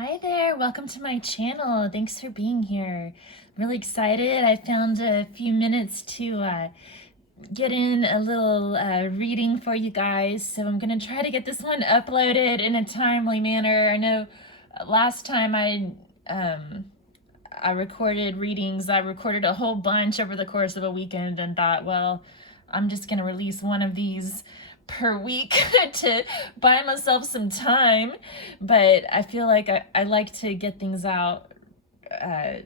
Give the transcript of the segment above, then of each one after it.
Hi there, welcome to my channel. Thanks for being here. Really excited. I found a few minutes to get in a little reading for you guys. So I'm going to try to get this one uploaded in a timely manner. I know last time I recorded readings, I recorded a whole bunch over the course of a weekend and thought, well, I'm just going to release one of these per week to buy myself some time. But I feel like I like to get things out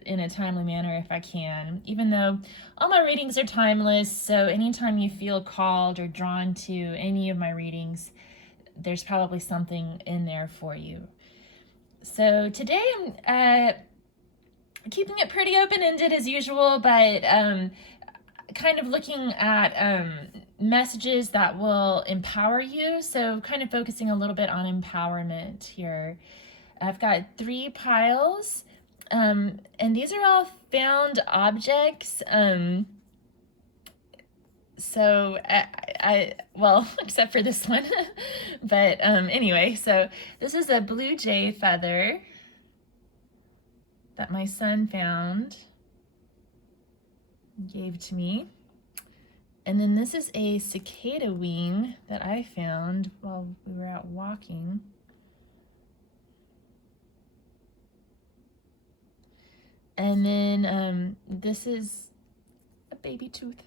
in a timely manner if I can, even though all my readings are timeless. So anytime you feel called or drawn to any of my readings, there's probably something in there for you. So today I'm keeping it pretty open-ended as usual, but kind of looking at messages that will empower you. So kind of focusing a little bit on empowerment here. I've got 3 piles, and these are all found objects. So well, except for this one, but anyway, so this is a blue jay feather that my son found, gave to me. And then this is a cicada wing that I found while we were out walking. And then this is a baby tooth.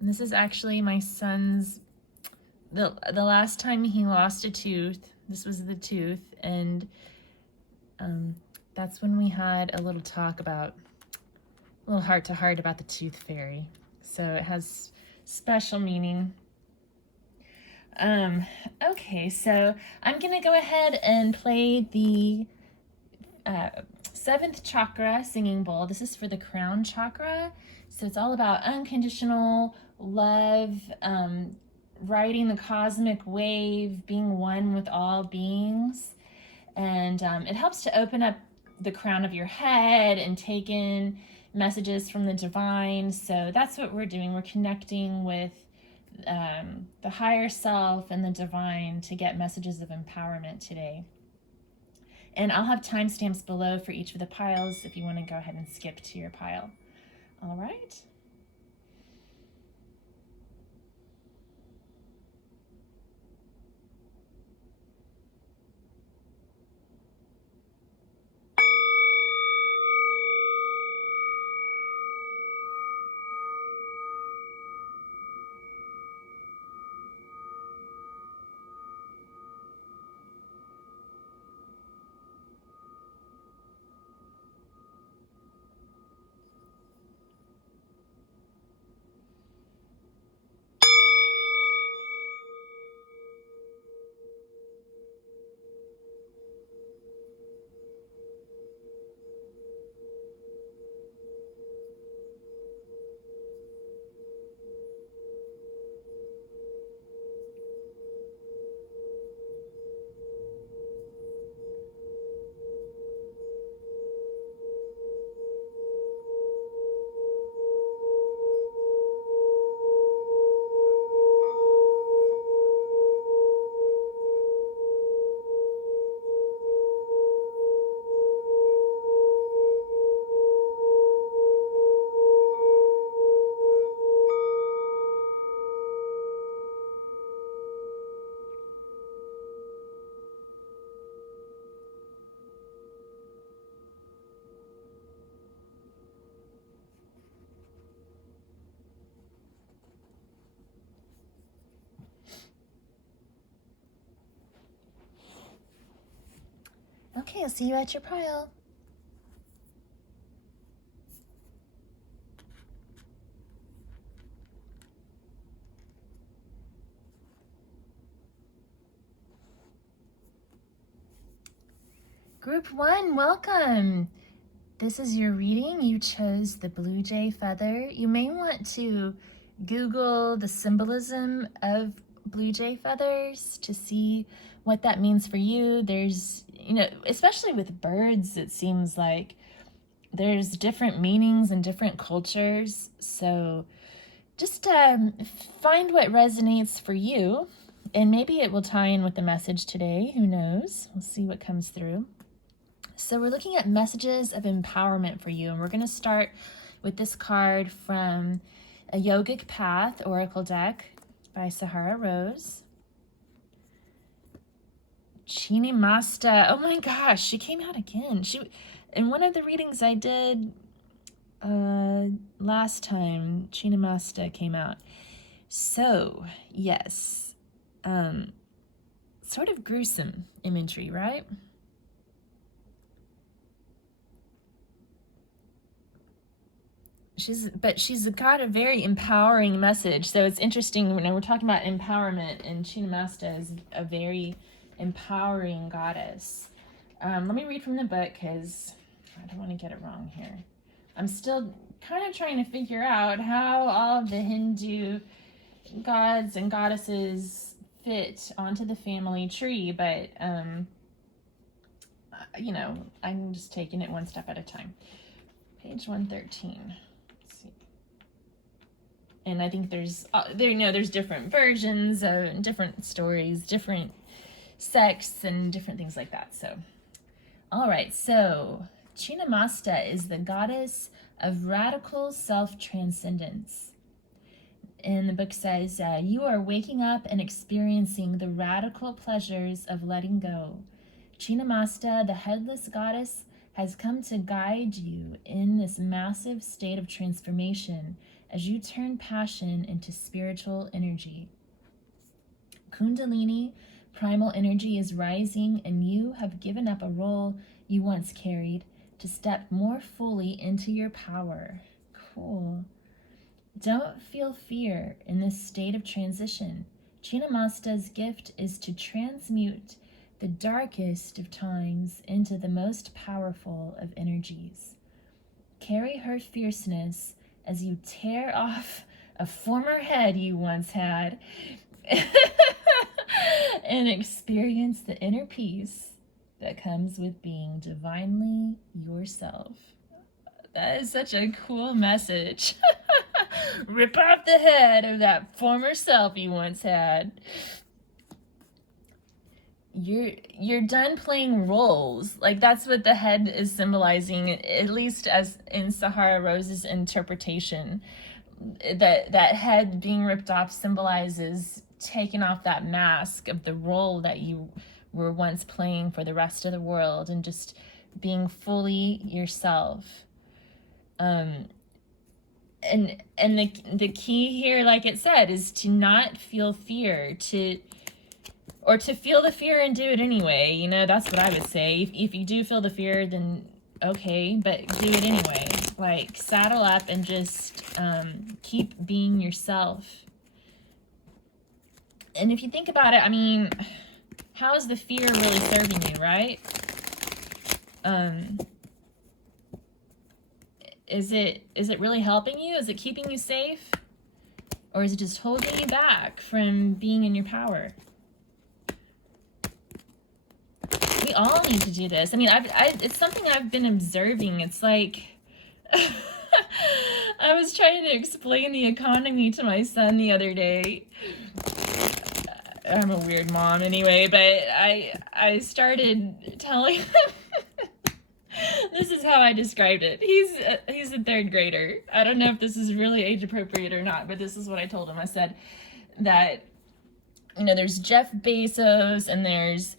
And this is actually my son's, the last time he lost a tooth, this was the tooth, and that's when we had a little talk about, a little heart-to-heart about the tooth fairy. So it has special meaning. Okay, so I'm gonna go ahead and play the 7th chakra singing bowl. This is for the crown chakra. So it's all about unconditional love, riding the cosmic wave, being one with all beings. And it helps to open up the crown of your head and take in messages from the divine. So that's what we're doing. We're connecting with the higher self and the divine to get messages of empowerment today. And I'll have timestamps below for each of the piles if you want to go ahead and skip to your pile. All right. Okay, I'll see you at your pile. Group 1, welcome. This is your reading. You chose the blue jay feather. You may want to Google the symbolism of blue jay feathers to see what that means for you. There's, especially with birds, it seems like there's different meanings in different cultures. So just find what resonates for you And maybe it will tie in with the message today. Who knows? We'll see what comes through. So we're looking at messages of empowerment for you. And we're going to start with this card from a Yogic Path Oracle deck by Sahara Rose. Chinimasta. Oh my gosh, she came out again. In one of the readings I did last time, Chinimasta came out. So, yes. Sort of gruesome imagery, right? She's got a very empowering message. So it's interesting when we're talking about empowerment, and Chinamasta is a very empowering goddess. Let me read from the book because I don't want to get it wrong here. I'm still kind of trying to figure out how all of the Hindu gods and goddesses fit onto the family tree, but you know, I'm just taking it one step at a time. Page 113. And I think there's different versions of different stories, different sects, and different things like that. So, all right. So, Chinamasta is the goddess of radical self-transcendence. And the book says, you are waking up and experiencing the radical pleasures of letting go. Chinamasta, the headless goddess, has come to guide you in this massive state of transformation as you turn passion into spiritual energy. Kundalini, primal energy, is rising, and you have given up a role you once carried to step more fully into your power. Cool. Don't feel fear in this state of transition. Chinamasta's gift is to transmute the darkest of times into the most powerful of energies. Carry her fierceness as you tear off a former head you once had and experience the inner peace that comes with being divinely yourself. That is such a cool message. Rip off the head of that former self you once had. You're done playing roles. Like, that's what the head is symbolizing, at least as in Sahara Rose's interpretation. That head being ripped off symbolizes taking off that mask of the role that you were once playing for the rest of the world and just being fully yourself. And the key here, like it said, is to not feel fear, or to feel the fear and do it anyway. You know, that's what I would say. If you do feel the fear, then okay, but do it anyway. Like, saddle up and just keep being yourself. And if you think about it, I mean, how is the fear really serving you, right? Is it really helping you? Is it keeping you safe? Or is it just holding you back from being in your power? We all need to do this. I mean, it's something I've been observing. It's like, I was trying to explain the economy to my son the other day. I'm a weird mom anyway, but I started telling him, this is how I described it. He's a third grader. I don't know if this is really age appropriate or not, but this is what I told him. I said that, you know, there's Jeff Bezos and there's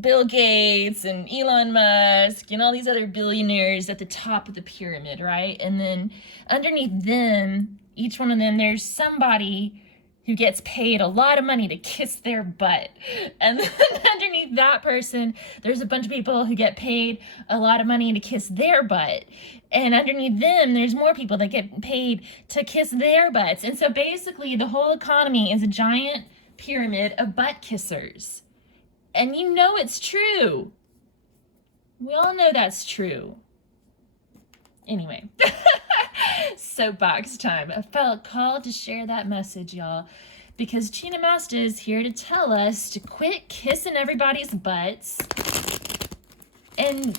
Bill Gates and Elon Musk and all these other billionaires at the top of the pyramid, right? And then underneath them, each one of them, there's somebody who gets paid a lot of money to kiss their butt. And then underneath that person, there's a bunch of people who get paid a lot of money to kiss their butt. And underneath them, there's more people that get paid to kiss their butts. And so basically, the whole economy is a giant pyramid of butt kissers. And you know it's true. We all know that's true. Anyway, soapbox time. I felt called to share that message, y'all, because Chinamasta is here to tell us to quit kissing everybody's butts and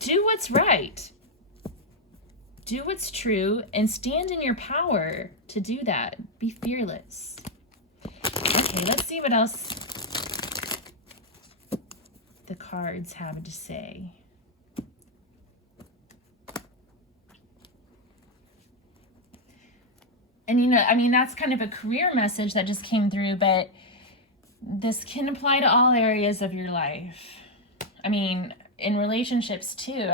do what's right. Do what's true and stand in your power to do that. Be fearless. Okay, let's see what else the cards have to say. And, you know, I mean, that's kind of a career message that just came through, but this can apply to all areas of your life. I mean, in relationships too.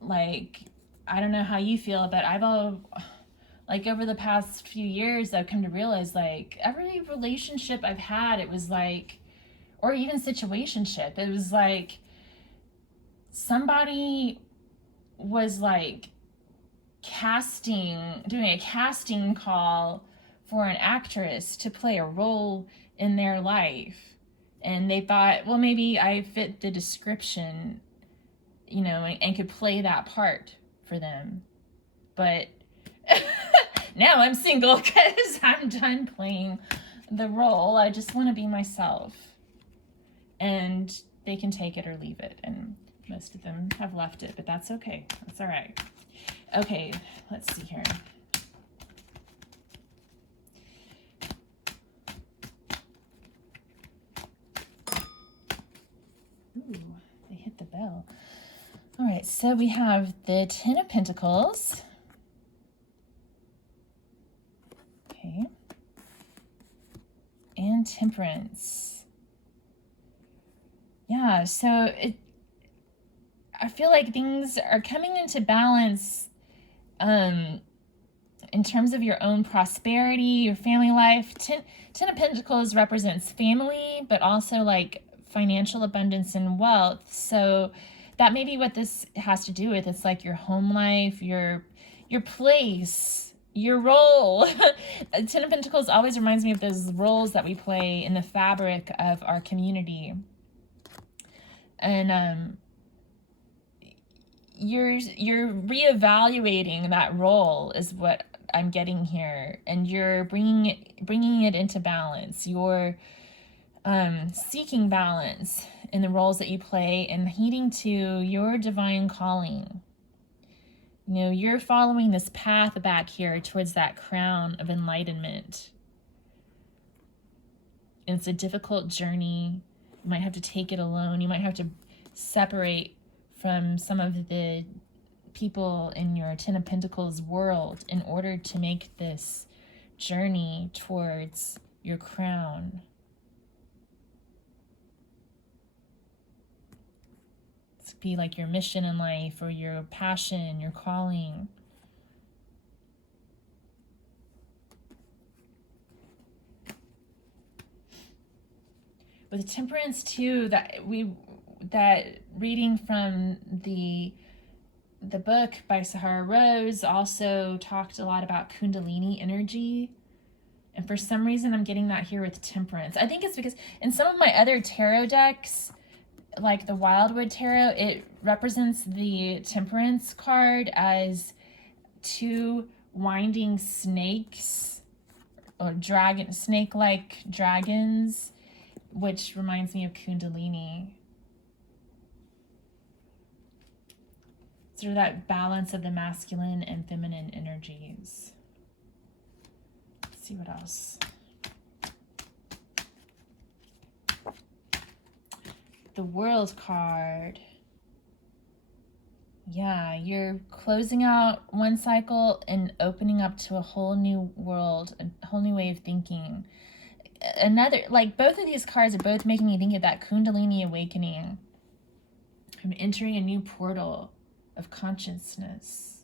Like, I don't know how you feel, but like, over the past few years, I've come to realize, like, every relationship I've had, it was like, or even situationship, it was like somebody was like doing a casting call for an actress to play a role in their life. And they thought, well, maybe I fit the description, you know, and could play that part for them. But now I'm single because I'm done playing the role. I just want to be myself. And they can take it or leave it. And most of them have left it, but that's okay. That's all right. Okay, let's see here. Ooh, they hit the bell. All right, so we have the Ten of Pentacles. Okay. And Temperance. Yeah, so I feel like things are coming into balance in terms of your own prosperity, your family life. Ten of Pentacles represents family, but also like financial abundance and wealth. So that may be what this has to do with. It's like your home life, your place, your role. Ten of Pentacles always reminds me of those roles that we play in the fabric of our community. And you're reevaluating that role is what I'm getting here, and you're bringing it into balance. You're seeking balance in the roles that you play and heeding to your divine calling. You know, you're following this path back here towards that crown of enlightenment. And it's a difficult journey. You might have to take it alone. You might have to separate from some of the people in your Ten of Pentacles world in order to make this journey towards your crown. It's be like your mission in life, or your passion, your calling. With Temperance too, that reading from the book by Sahara Rose also talked a lot about Kundalini energy. And for some reason, I'm getting that here with Temperance. I think it's because in some of my other tarot decks, like the Wildwood Tarot, it represents the Temperance card as two winding snakes, or snake-like dragons, which reminds me of Kundalini. Sort of that balance of the masculine and feminine energies. Let's see what else. The World card. Yeah, you're closing out one cycle and opening up to a whole new world, a whole new way of thinking. Another, like, both of these cards are both making me think of that Kundalini awakening. I'm entering a new portal of consciousness.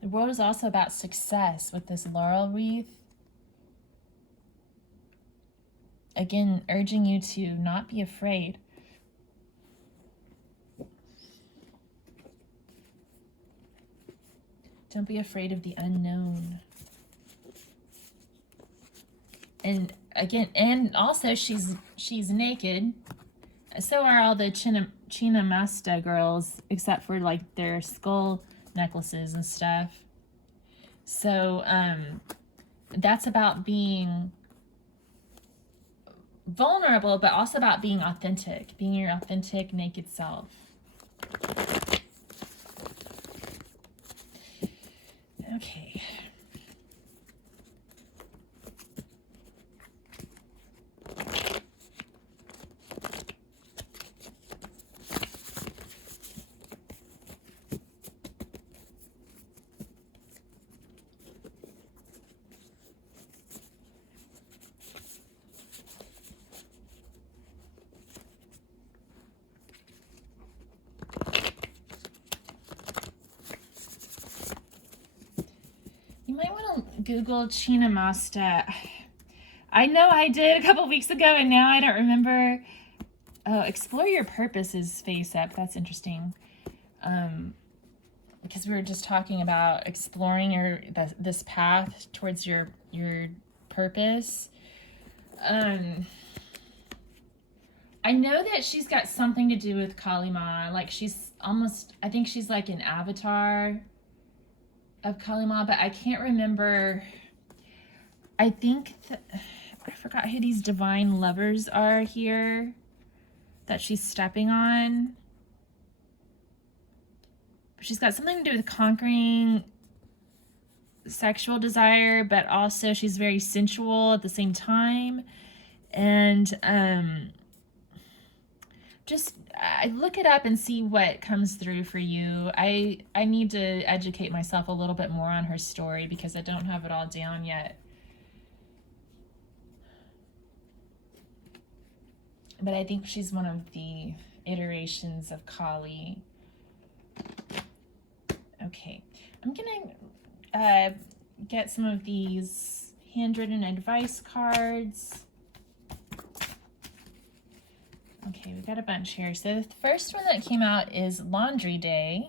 The World is also about success with this laurel wreath. Again, urging you to not be afraid. Don't be afraid of the unknown. And again, and also she's naked. So are all the Chinamasta girls, except for like their skull necklaces and stuff. So that's about being vulnerable, but also about being authentic, being your authentic, naked self. Okay. You might want to Google Chinamasta. I know I did a couple weeks ago, and now I don't remember. Oh, explore your purpose is face up. That's interesting. Because we were just talking about exploring this path towards your purpose. I know that she's got something to do with Kali Ma. Like she's almost, I think she's like an avatar of Kali Ma, but I can't remember. I think I forgot who these divine lovers are here that she's stepping on. She's got something to do with conquering sexual desire, but also she's very sensual at the same time. And just look it up and see what comes through for you. I need to educate myself a little bit more on her story because I don't have it all down yet. But I think she's one of the iterations of Kali. Okay, I'm gonna get some of these handwritten advice cards. Okay, we've got a bunch here. So the first one that came out is Laundry Day.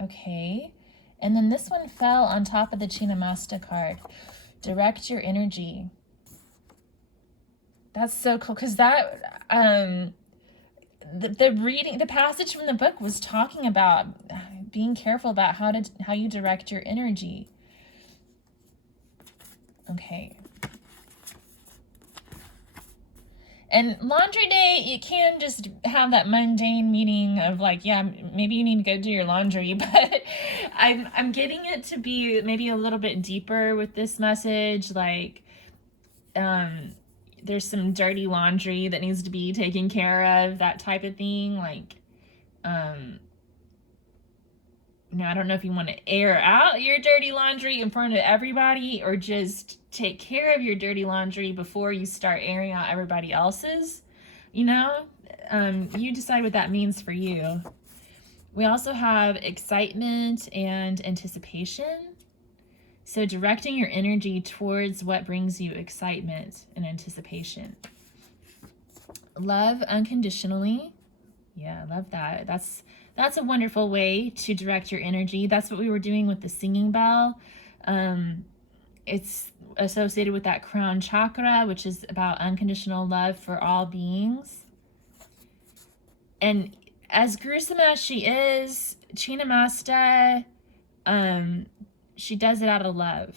Okay, and then this one fell on top of the Chinamasta card. Direct your energy. That's so cool because that the passage from the book was talking about being careful about how you direct your energy. Okay. And Laundry Day, you can just have that mundane meaning of like, yeah, maybe you need to go do your laundry, but I'm getting it to be maybe a little bit deeper with this message. Like, there's some dirty laundry that needs to be taken care of, that type of thing. Like, now I don't know if you want to air out your dirty laundry in front of everybody or just take care of your dirty laundry before you start airing out everybody else's, you decide what that means for you. We also have excitement and anticipation. So directing your energy towards what brings you excitement and anticipation. Love unconditionally. Yeah, I love that. That's a wonderful way to direct your energy. That's what we were doing with the singing bell. It's associated with that crown chakra, which is about unconditional love for all beings. And as gruesome as she is, Chinamasta, she does it out of love.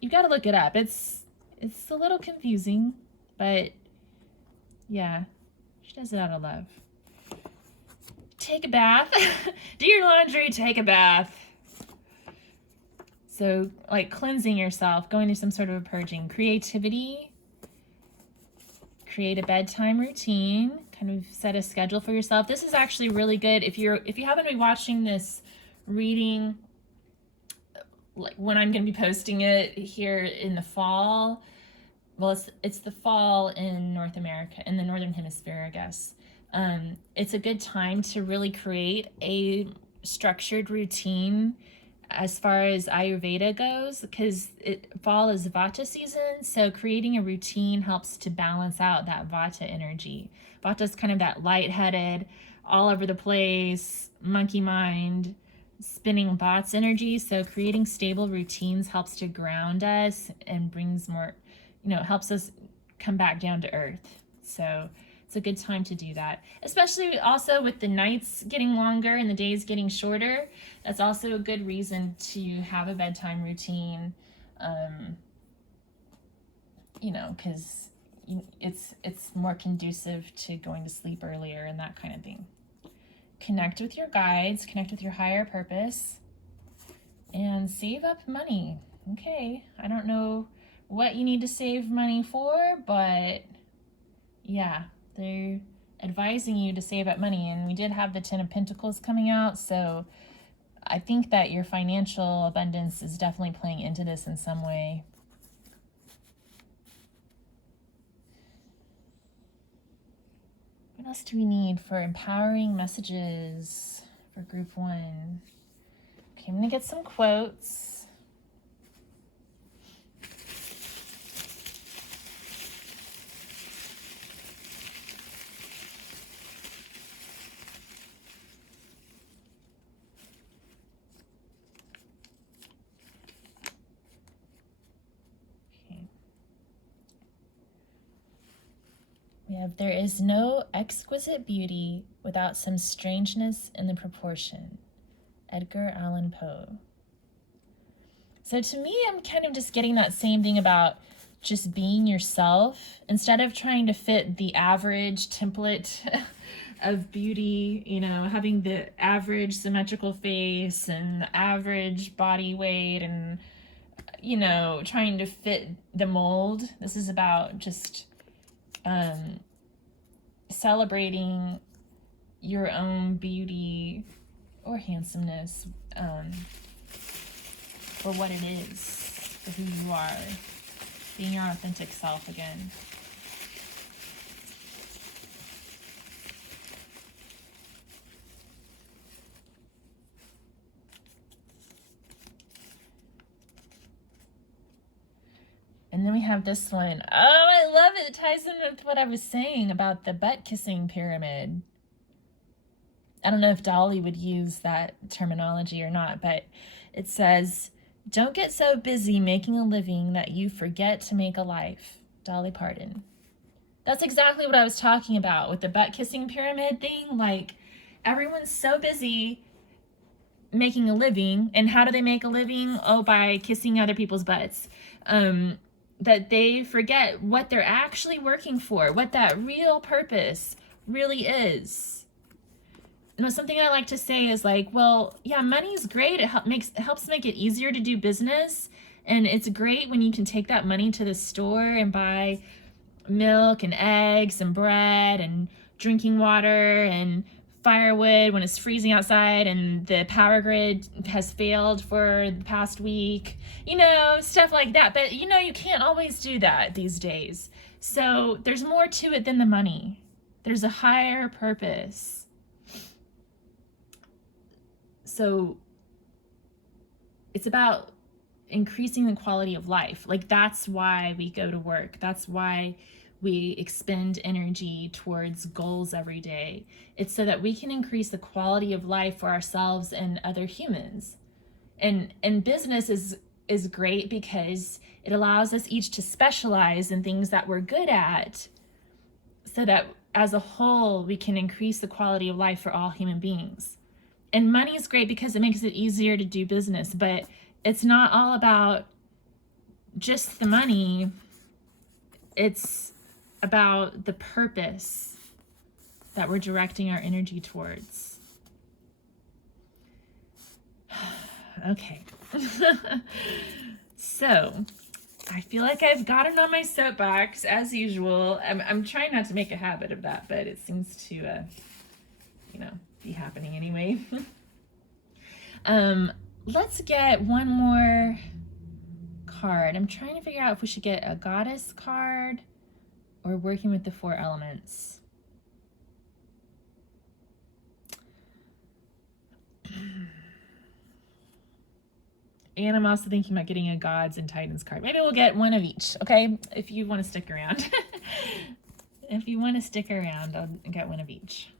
You've got to look it up. It's a little confusing, but yeah, she does it out of love. Take a bath. Do your laundry, take a bath. So like cleansing yourself, going through some sort of a purging. Creativity. Create a bedtime routine. Kind of set a schedule for yourself. This is actually really good if you haven't been watching this reading, like when I'm going to be posting it here in the fall. Well, it's the fall in North America, in the Northern Hemisphere, I guess. It's a good time to really create a structured routine as far as Ayurveda goes, because fall is Vata season, so creating a routine helps to balance out that Vata energy. Vata is kind of that lightheaded, all over the place, monkey mind, spinning thoughts energy. So creating stable routines helps to ground us and brings more, helps us come back down to earth. So it's a good time to do that, especially also with the nights getting longer and the days getting shorter. That's also a good reason to have a bedtime routine, because it's more conducive to going to sleep earlier and that kind of thing. Connect with your guides, connect with your higher purpose, and save up money. Okay, I don't know what you need to save money for, but yeah, they're advising you to save up money. And we did have the Ten of Pentacles coming out, so I think that your financial abundance is definitely playing into this in some way. What else do we need for empowering messages for group 1? Okay, I'm going to get some quotes. We have, there is no exquisite beauty without some strangeness in the proportion. Edgar Allan Poe. So to me, I'm kind of just getting that same thing about just being yourself instead of trying to fit the average template of beauty, you know, having the average symmetrical face and the average body weight and, you know, trying to fit the mold. This is about just celebrating your own beauty or handsomeness for what it is, for who you are, being your authentic self again. And then we have this one. Oh, I love it. It ties in with what I was saying about the butt kissing pyramid. I don't know if Dolly would use that terminology or not, but it says, don't get so busy making a living that you forget to make a life. Dolly Parton. That's exactly what I was talking about with the butt kissing pyramid thing. Like, everyone's so busy making a living. And how do they make a living? Oh, by kissing other people's butts. That they forget what they're actually working for, what that real purpose really is. You know, something I like to say is like, well, yeah, money's great. It helps make it easier to do business. And it's great when you can take that money to the store and buy milk and eggs and bread and drinking water and firewood when it's freezing outside and the power grid has failed for the past week, you know, stuff like that. But, you know, you can't always do that these days. So there's more to it than the money. There's a higher purpose. So it's about increasing the quality of life. Like, that's why we go to work. That's why we expend energy towards goals every day. It's so that we can increase the quality of life for ourselves and other humans. And business is great because it allows us each to specialize in things that we're good at, so that as a whole we can increase the quality of life for all human beings. And money is great because it makes it easier to do business, but it's not all about just the money. It's about the purpose that we're directing our energy towards. Okay. So I feel like I've gotten on my soapbox as usual. I'm trying not to make a habit of that, but it seems to, you know, be happening anyway. Let's get one more card. I'm trying to figure out if we should get a goddess card or working with the 4 elements. And I'm also thinking about getting a gods and titans card. Maybe we'll get one of each, okay? If you want to stick around. If you want to stick around, I'll get one of each.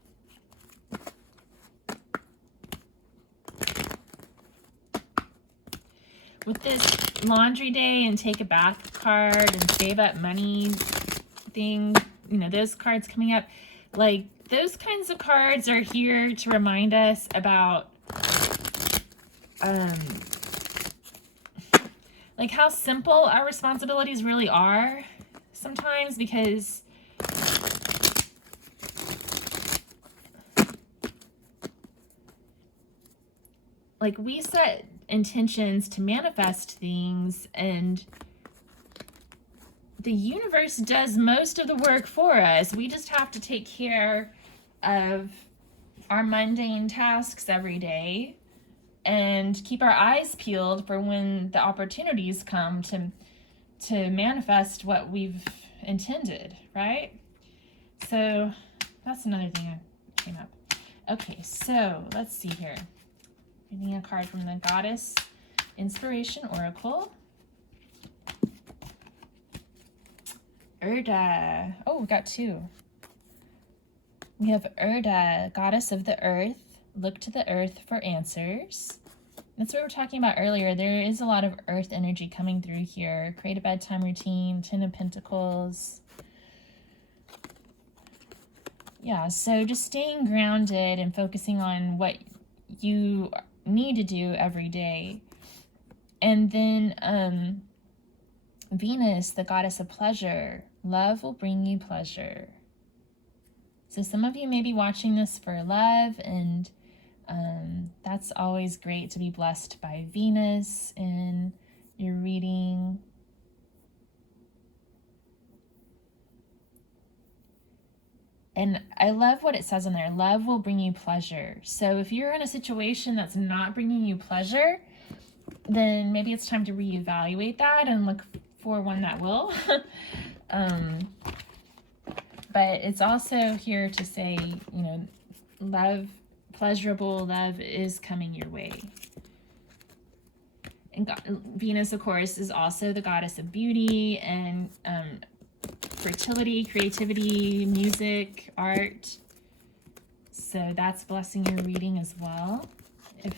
With this laundry day and take a bath card and save up money thing, you know, those cards coming up, like, those kinds of cards are here to remind us about like how simple our responsibilities really are. sometimes, because like we set intentions to manifest things, and the universe does most of the work for us. We just have to take care of our mundane tasks every day and keep our eyes peeled for when the opportunities come to manifest what we've intended, right? So that's another thing that came up. Okay, so let's see here. Reading a card from the Goddess Inspiration Oracle. Erda. Oh, we got two. We have Erda, Goddess of the Earth. Look to the earth for answers. That's what we were talking about earlier. There is a lot of earth energy coming through here. Create a bedtime routine, 10 of Pentacles. Yeah, so just staying grounded and focusing on what you need to do every day. And then Venus, the goddess of pleasure. Love will bring you pleasure. So some of you may be watching this for love, and that's always great to be blessed by Venus in your reading. And I love what it says in there. Love will bring you pleasure. So if you're in a situation that's not bringing you pleasure, then maybe it's time to reevaluate that and look for one that will. But it's also here to say, you know, love, pleasurable love is coming your way. And Venus, of course, is also the goddess of beauty and fertility, creativity, music, art. So that's blessing your reading as well. If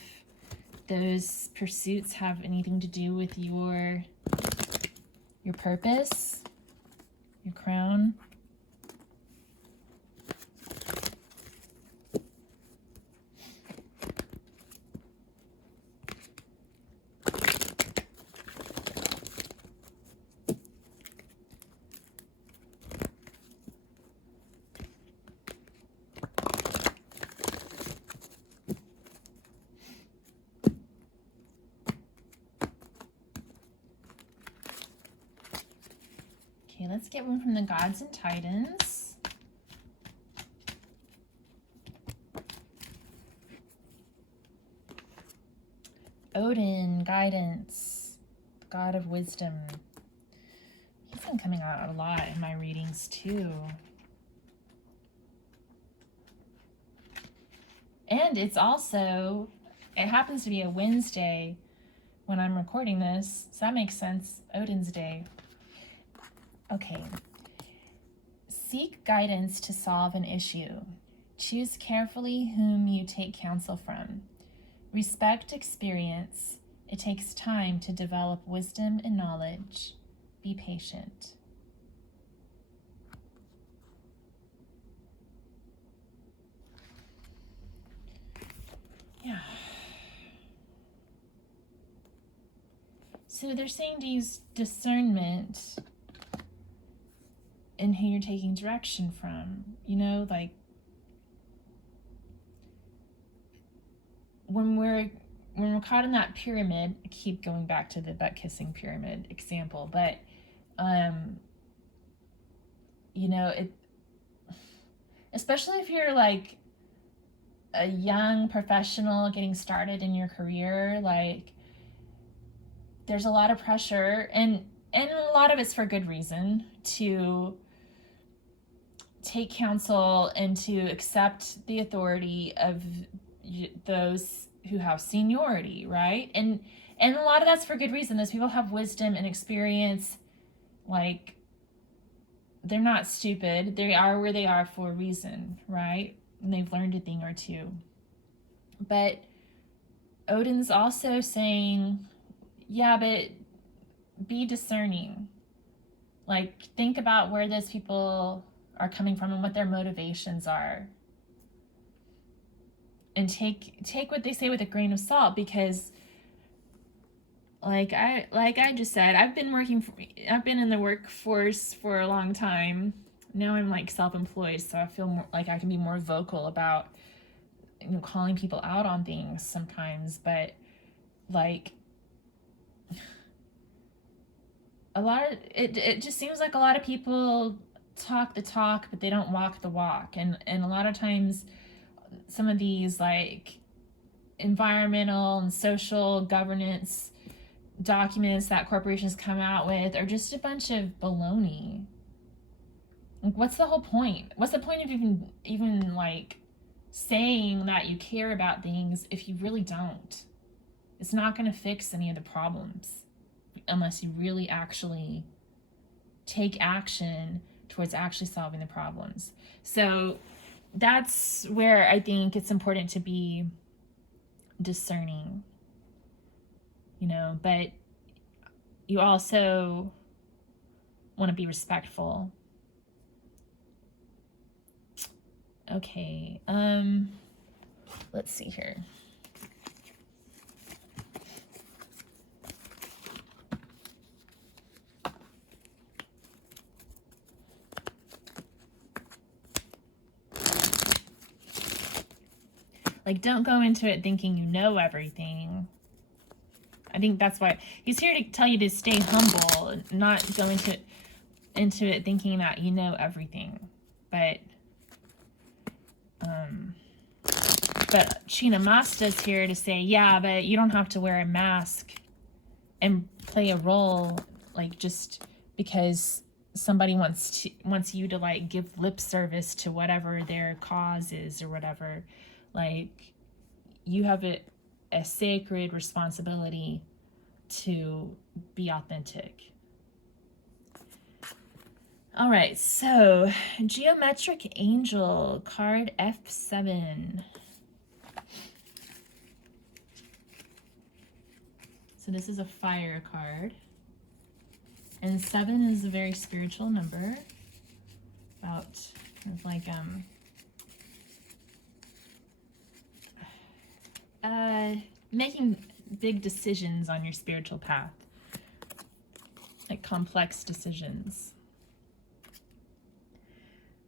those pursuits have anything to do with your purpose, your crown. Let's get one from the Gods and Titans. Odin, guidance, god of wisdom. He's been coming out a lot in my readings too. And it's also, it happens to be a Wednesday when I'm recording this, so that makes sense. Odin's Day. Okay. Seek guidance to solve an issue. Choose carefully whom you take counsel from. Respect experience. It takes time to develop wisdom and knowledge. Be patient. Yeah. So they're saying to use discernment in who you're taking direction from. You know, like when we're caught in that pyramid, I keep going back to the butt kissing pyramid example, but you know, it, especially if you're like a young professional getting started in your career, like there's a lot of pressure, and a lot of it's for good reason, to take counsel and to accept the authority of those who have seniority, right? And a lot of that's for good reason. Those people have wisdom and experience. Like, they're not stupid. They are where they are for a reason, right? And they've learned a thing or two. But Odin's also saying, yeah, but be discerning. Like, think about where those people are coming from and what their motivations are. And take what they say with a grain of salt, because like I just said, I've been in the workforce for a long time. Now I'm like self-employed, so I feel more like I can be more vocal about, calling people out on things sometimes. But like it just seems like a lot of people talk the talk, but they don't walk the walk. And a lot of times some of these like environmental and social governance documents that corporations come out with are just a bunch of baloney. Like, what's the whole point? What's the point of even like saying that you care about things if you really don't? It's not going to fix any of the problems unless you really actually take action towards actually solving the problems. So that's where I think it's important to be discerning, but you also want to be respectful. Okay, let's see here. Like, don't go into it thinking you know everything. I think that's why he's here to tell you to stay humble, not go into it thinking that you know everything. But Chinamasta's here to say, yeah, but you don't have to wear a mask and play a role, like, just because somebody wants you to like give lip service to whatever their cause is or whatever. Like, you have a sacred responsibility to be authentic. All right, so Geometric Angel, card F7. So this is a fire card. And 7 is a very spiritual number. About, it's like, making big decisions on your spiritual path, like complex decisions.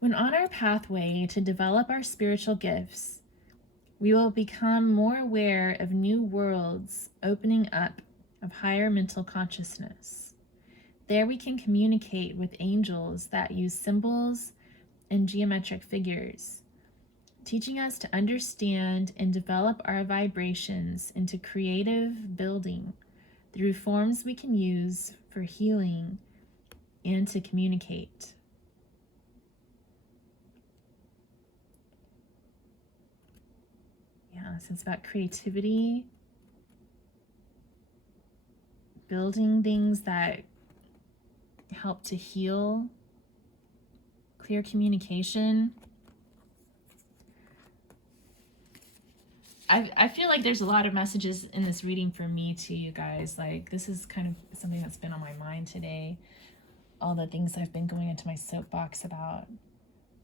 When on our pathway to develop our spiritual gifts, we will become more aware of new worlds opening up of higher mental consciousness. There we can communicate with angels that use symbols and geometric figures, teaching us to understand and develop our vibrations into creative building through forms we can use for healing and to communicate. Yeah, so it's about creativity, building things that help to heal, clear communication. I feel like there's a lot of messages in this reading for me too, you guys. Like, this is kind of something that's been on my mind today. All the things I've been going into my soapbox about.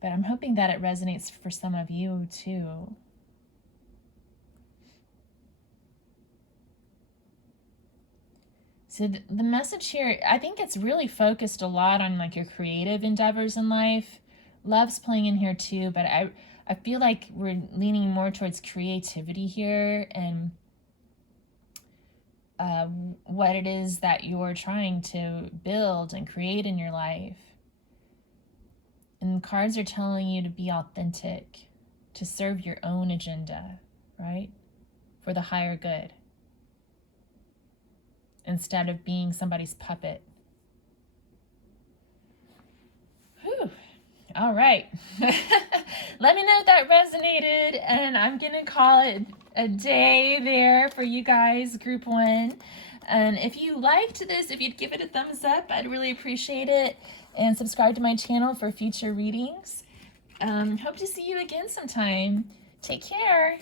But I'm hoping that it resonates for some of you too. So the message here, I think it's really focused a lot on like your creative endeavors in life. Love's playing in here too, but I feel like we're leaning more towards creativity here and what it is that you're trying to build and create in your life. And the cards are telling you to be authentic, to serve your own agenda, right? For the higher good, instead of being somebody's puppet. Whew. All right. Let me know if that resonated, and I'm going to call it a day there for you guys, group 1. And if you liked this, if you'd give it a thumbs up, I'd really appreciate it. And subscribe to my channel for future readings. Hope to see you again sometime. Take care.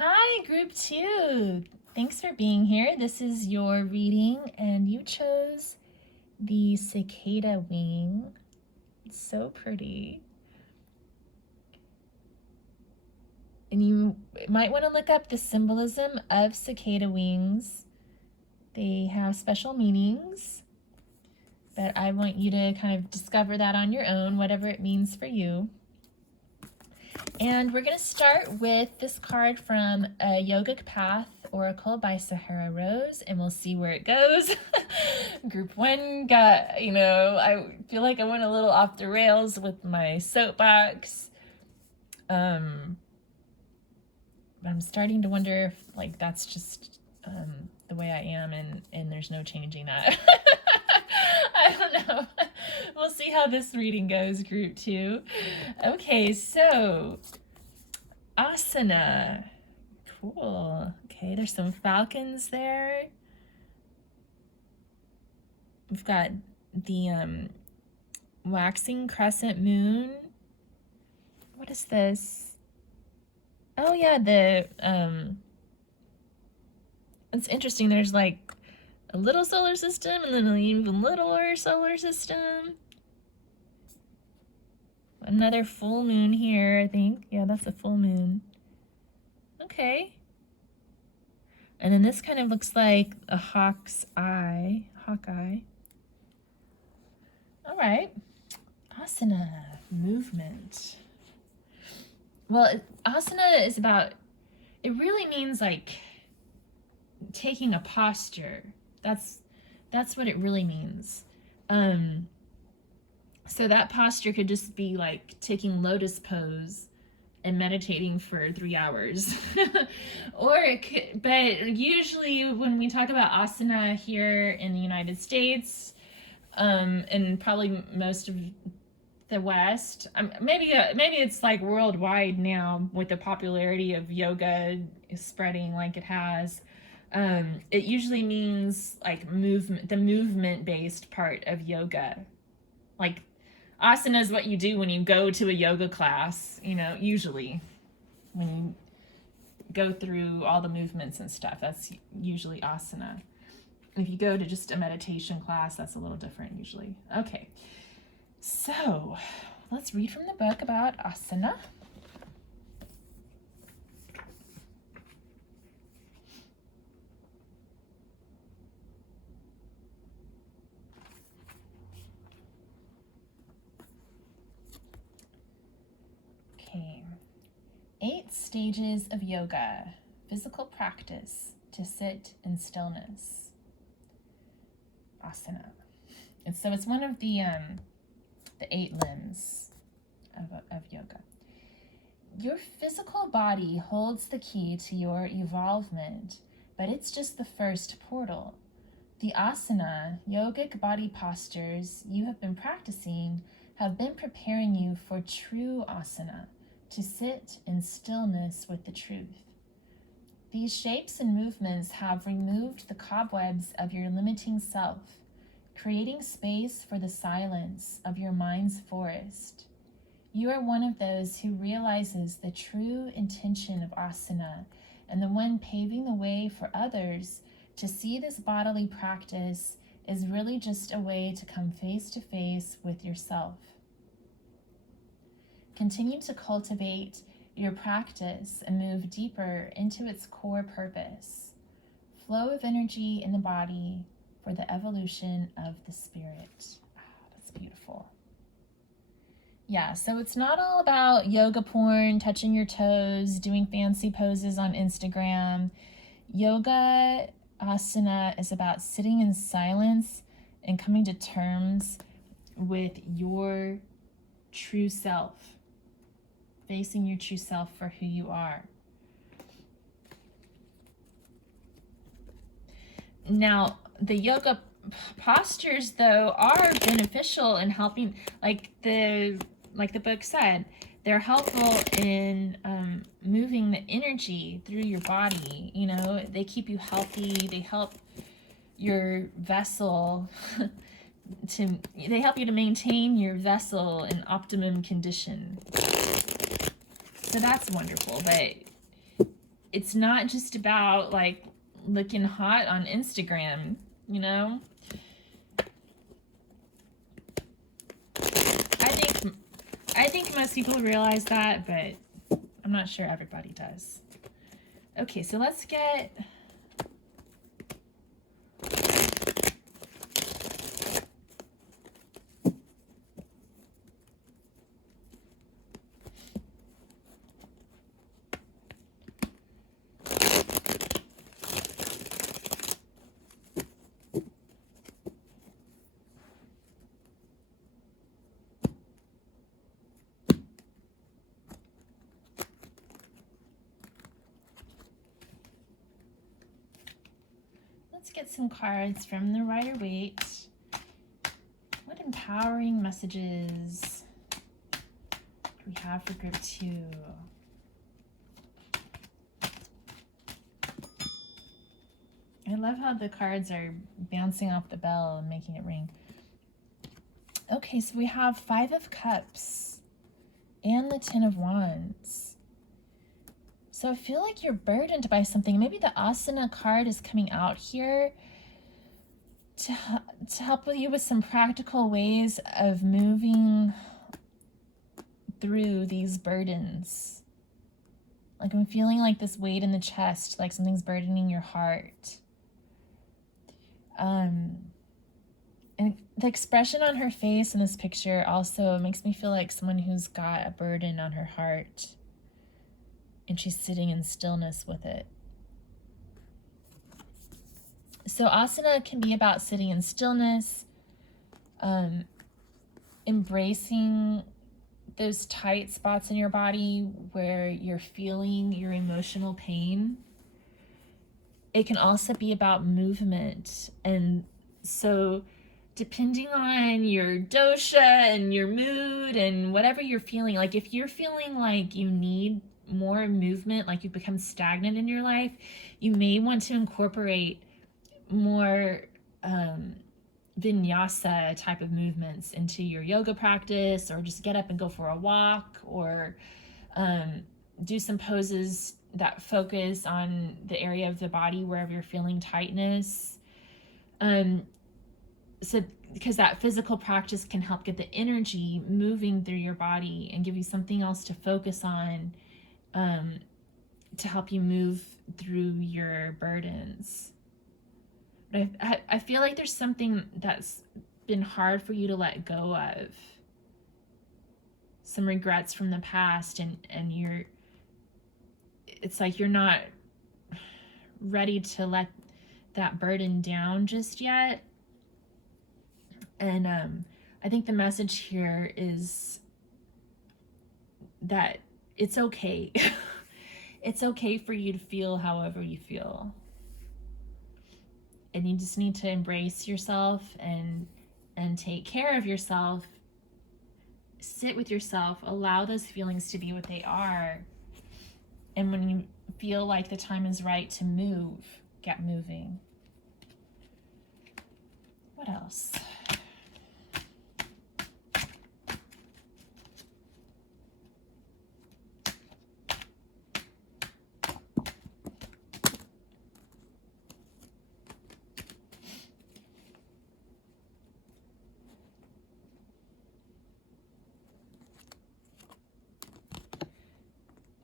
Hi, Hi, group 2. Thanks for being here. This is your reading, and you chose the cicada wing. It's so pretty. And you might want to look up the symbolism of cicada wings. They have special meanings, but I want you to kind of discover that on your own, whatever it means for you. And we're going to start with this card from a Yogic Path Oracle by Sahara Rose, and we'll see where it goes. Group 1 got, I feel like I went a little off the rails with my soapbox. But I'm starting to wonder if, that's just the way I am, and there's no changing that. I don't know. We'll see how this reading goes, group 2. Okay, so asana. Cool. Okay, there's some falcons there. We've got the waxing crescent moon. What is this? Oh yeah, it's interesting. There's like a little solar system and then an even littler solar system. Another full moon here, I think. Yeah, that's a full moon. Okay. And then this kind of looks like a hawkeye. All right. Asana, movement. Well, asana is about, it really means like taking a posture. That's what it really means. So that posture could just be like taking lotus pose and meditating for 3 hours. Or it could, but usually when we talk about asana here in the United States, and probably most of the West, maybe it's like worldwide now with the popularity of yoga spreading like it has. It usually means like movement, the movement based part of yoga. Like asana is what you do when you go to a yoga class, usually when you go through all the movements and stuff, that's usually asana. If you go to just a meditation class, that's a little different usually. Okay, so let's read from the book about asana. Okay, 8 stages of yoga, physical practice to sit in stillness. Asana. And so it's one of the 8 limbs of yoga. Your physical body holds the key to your evolvement, but it's just the first portal. The asana, yogic body postures you have been practicing have been preparing you for true asana, to sit in stillness with the truth. These shapes and movements have removed the cobwebs of your limiting self, creating space for the silence of your mind's forest. You are one of those who realizes the true intention of asana and the one paving the way for others to see this bodily practice is really just a way to come face to face with yourself. Continue to cultivate your practice and move deeper into its core purpose. Flow of energy in the body for the evolution of the spirit. That's beautiful. Yeah, so it's not all about yoga porn, touching your toes, doing fancy poses on Instagram. Yoga asana is about sitting in silence and coming to terms with your true self. Facing your true self for who you are. Now, the yoga postures, though, are beneficial in helping, like the book said, they're helpful in moving the energy through your body. They keep you healthy. They help your vessel they help you to maintain your vessel in optimum condition. So that's wonderful, but it's not just about like looking hot on Instagram, you know? I think most people realize that, but I'm not sure everybody does. Okay, so let's get some cards from the Rider Waite. What empowering messages do we have for group 2? I love how the cards are bouncing off the bell and making it ring. Okay, so we have 5 of Cups and the 10 of Wands. So I feel like you're burdened by something. Maybe the Asana card is coming out here to help you with some practical ways of moving through these burdens. Like I'm feeling like this weight in the chest, like something's burdening your heart. And the expression on her face in this picture also makes me feel like someone who's got a burden on her heart. And she's sitting in stillness with it. So asana can be about sitting in stillness, embracing those tight spots in your body where you're feeling your emotional pain. It can also be about movement. And so depending on your dosha and your mood and whatever you're feeling, like if you're feeling like you need more movement, like you've become stagnant in your life, you may want to incorporate more vinyasa type of movements into your yoga practice, or just get up and go for a walk, or do some poses that focus on the area of the body wherever you're feeling tightness. So because that physical practice can help get the energy moving through your body and give you something else to focus on, to help you move through your burdens. But I feel like there's something that's been hard for you to let go of. Some regrets from the past, and it's like you're not ready to let that burden down just yet. And I think the message here is that it's okay. It's okay for you to feel however you feel. And you just need to embrace yourself and take care of yourself. Sit with yourself. Allow those feelings to be what they are. And when you feel like the time is right to move, get moving. What else?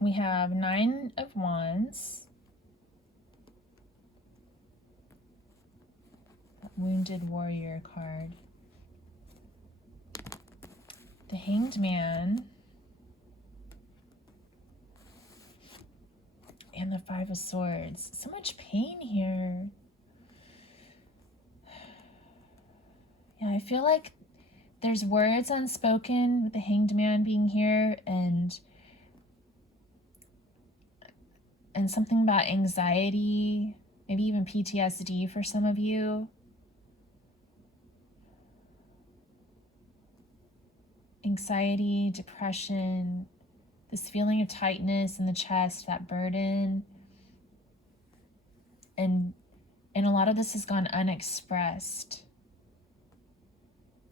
We have 9 of Wands, Wounded Warrior card, the Hanged Man, and the 5 of Swords. So much pain here. Yeah, I feel like there's words unspoken with the Hanged Man being here, and something about anxiety, maybe even PTSD for some of you. Anxiety, depression, this feeling of tightness in the chest, that burden. And a lot of this has gone unexpressed.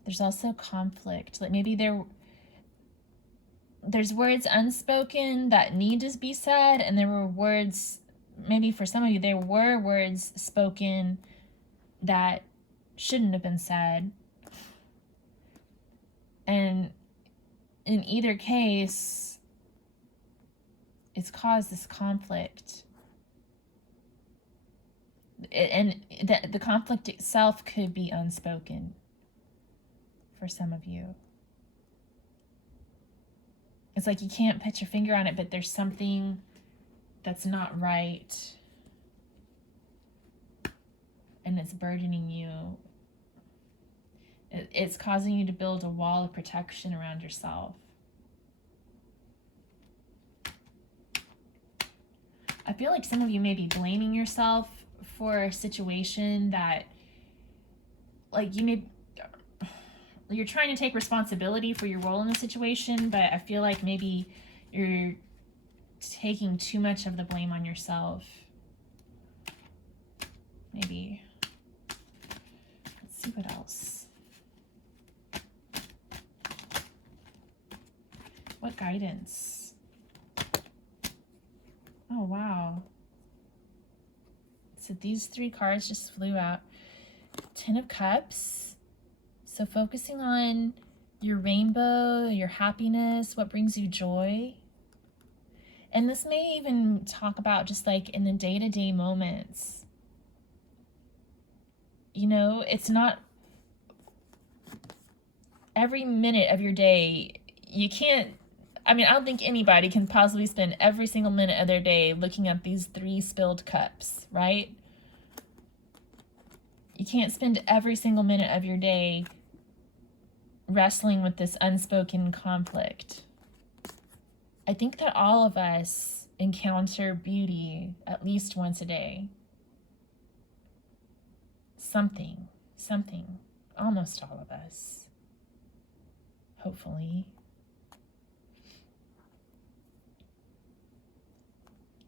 There's also conflict. Like maybe there's words unspoken that need to be said, and there were words maybe for some of you, there were words spoken that shouldn't have been said. And in either case, it's caused this conflict. And the conflict itself could be unspoken for some of you. It's like you can't put your finger on it, but there's something that's not right. And it's burdening you. It's causing you to build a wall of protection around yourself. I feel like some of you may be blaming yourself for a situation that, like, you're trying to take responsibility for your role in the situation, but I feel like maybe you're taking too much of the blame on yourself. Maybe. Let's see what else. What guidance? Oh, wow. So these 3 cards just flew out. 10 of Cups. So focusing on your rainbow, your happiness, what brings you joy. And this may even talk about just like in the day-to-day moments. You know, it's not every minute of your day. You can't, I mean, I don't think anybody can possibly spend every single minute of their day looking at these 3 spilled cups, right? You can't spend every single minute of your day wrestling with this unspoken conflict. I think that all of us encounter beauty at least once a day. Something, almost all of us, hopefully.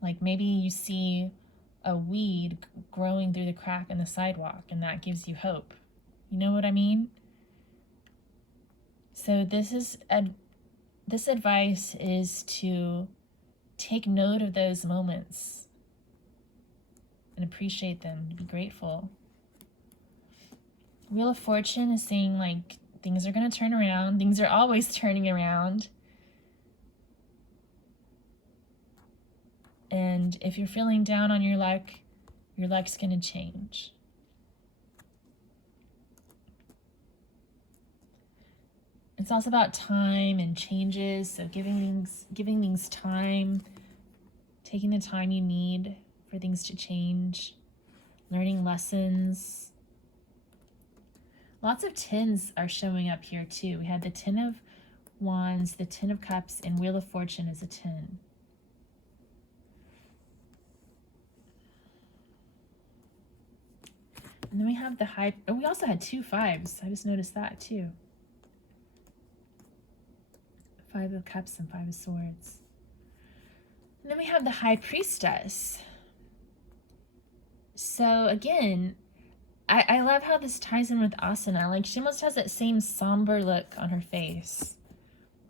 Like maybe you see a weed growing through the crack in the sidewalk and that gives you hope. You know what I mean? So this advice is to take note of those moments and appreciate them, to be grateful. Wheel of Fortune is saying like things are going to turn around. Things are always turning around. And if you're feeling down on your luck's going to change. It's also about time and changes. So giving things time, taking the time you need for things to change, learning lessons. Lots of 10s are showing up here too. We had the 10 of Wands, the 10 of Cups, and Wheel of Fortune is a 10. And then we have the high, oh, we also had 2 5s. I just noticed that too. 5 of Cups and 5 of Swords. And then we have the High Priestess. So again, I love how this ties in with Asana. Like she almost has that same somber look on her face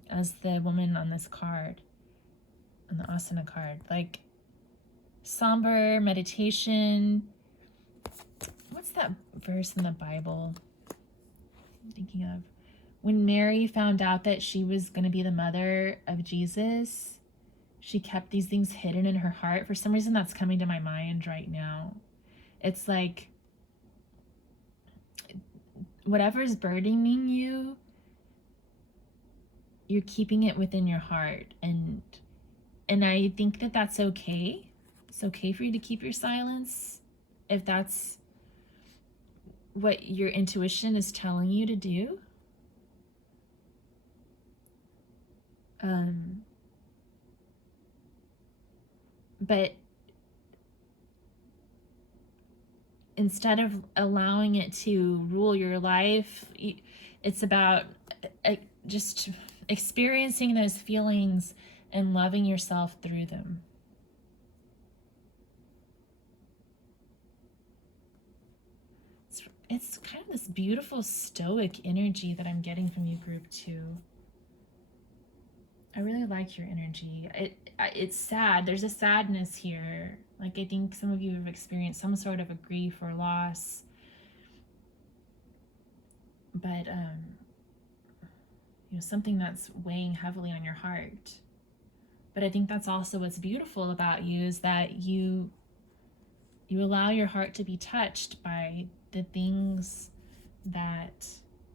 as the woman on this card, on the Asana card. Like somber, meditation. What's that verse in the Bible I'm thinking of? When Mary found out that she was going to be the mother of Jesus, she kept these things hidden in her heart. For some reason, that's coming to my mind right now. It's like whatever's burdening you, you're keeping it within your heart. And I think that that's okay. It's okay for you to keep your silence if that's what your intuition is telling you to do. But instead of allowing it to rule your life, it's about just experiencing those feelings and loving yourself through them. It's kind of this beautiful stoic energy that I'm getting from you, group 2. I really like your energy. It's sad. There's a sadness here. Like, I think some of you have experienced some sort of a grief or loss. But, something that's weighing heavily on your heart. But I think that's also what's beautiful about you, is that you allow your heart to be touched by the things that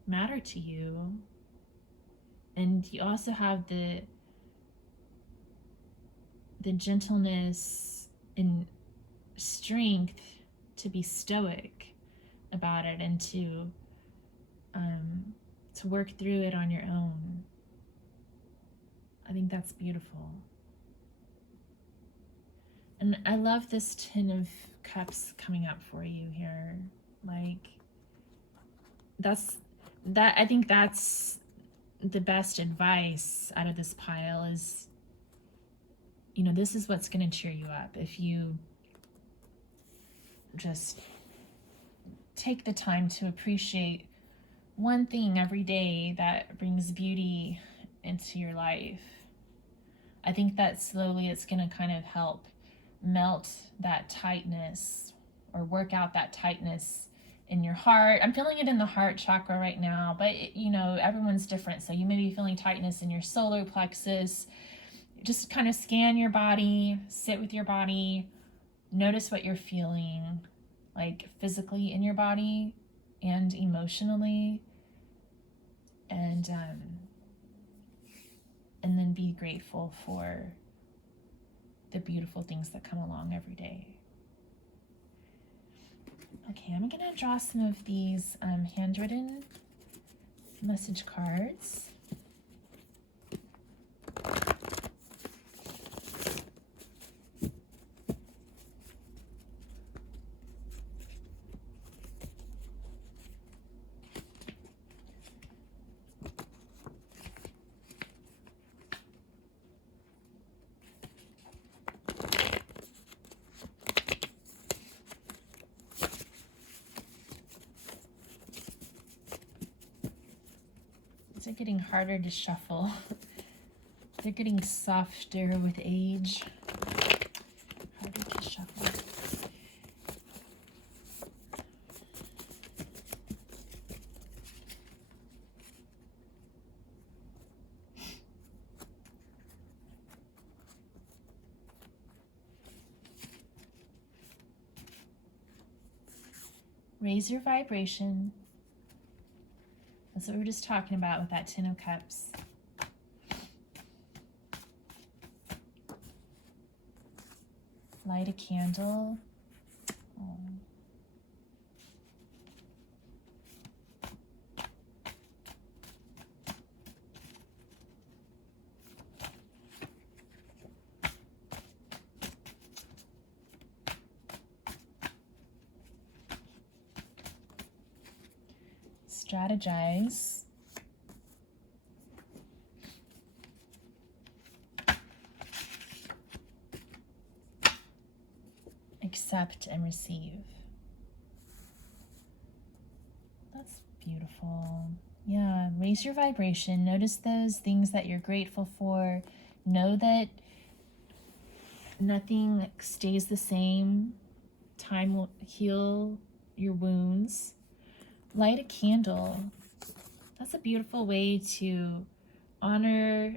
matter to you. And you also have the gentleness and strength to be stoic about it, and to work through it on your own. I think that's beautiful. And I love this 10 of Cups coming up for you here. Like, I think that's the best advice out of this pile is, this is what's going to cheer you up if you just take the time to appreciate one thing every day that brings beauty into your life. I think that slowly it's going to kind of help melt that tightness, or work out that tightness in your heart. I'm feeling it in the heart chakra right now, but everyone's different. So you may be feeling tightness in your solar plexus. Just kind of scan your body, sit with your body, notice what you're feeling, like physically in your body and emotionally, and then be grateful for the beautiful things that come along every day. Okay, I'm gonna draw some of these handwritten message cards. They're getting harder to shuffle. They're getting softer with age. Harder to shuffle. Raise your vibration. That's what we were just talking about with that 10 of Cups. Light a candle. Oh. Strategize. Accept and receive. That's beautiful. Yeah, raise your vibration. Notice those things that you're grateful for. Know that nothing stays the same. Time will heal your wounds. Light a candle. That's a beautiful way to honor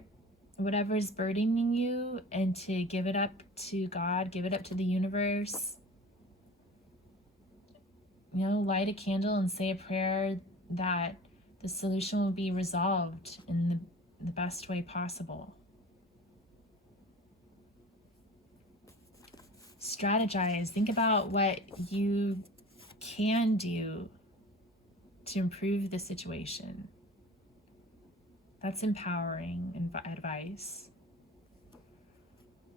whatever is burdening you and to give it up to God, give it up to the universe. Light a candle and say a prayer that the solution will be resolved in the best way possible. Strategize. Think about what you can do to improve the situation. That's empowering advice.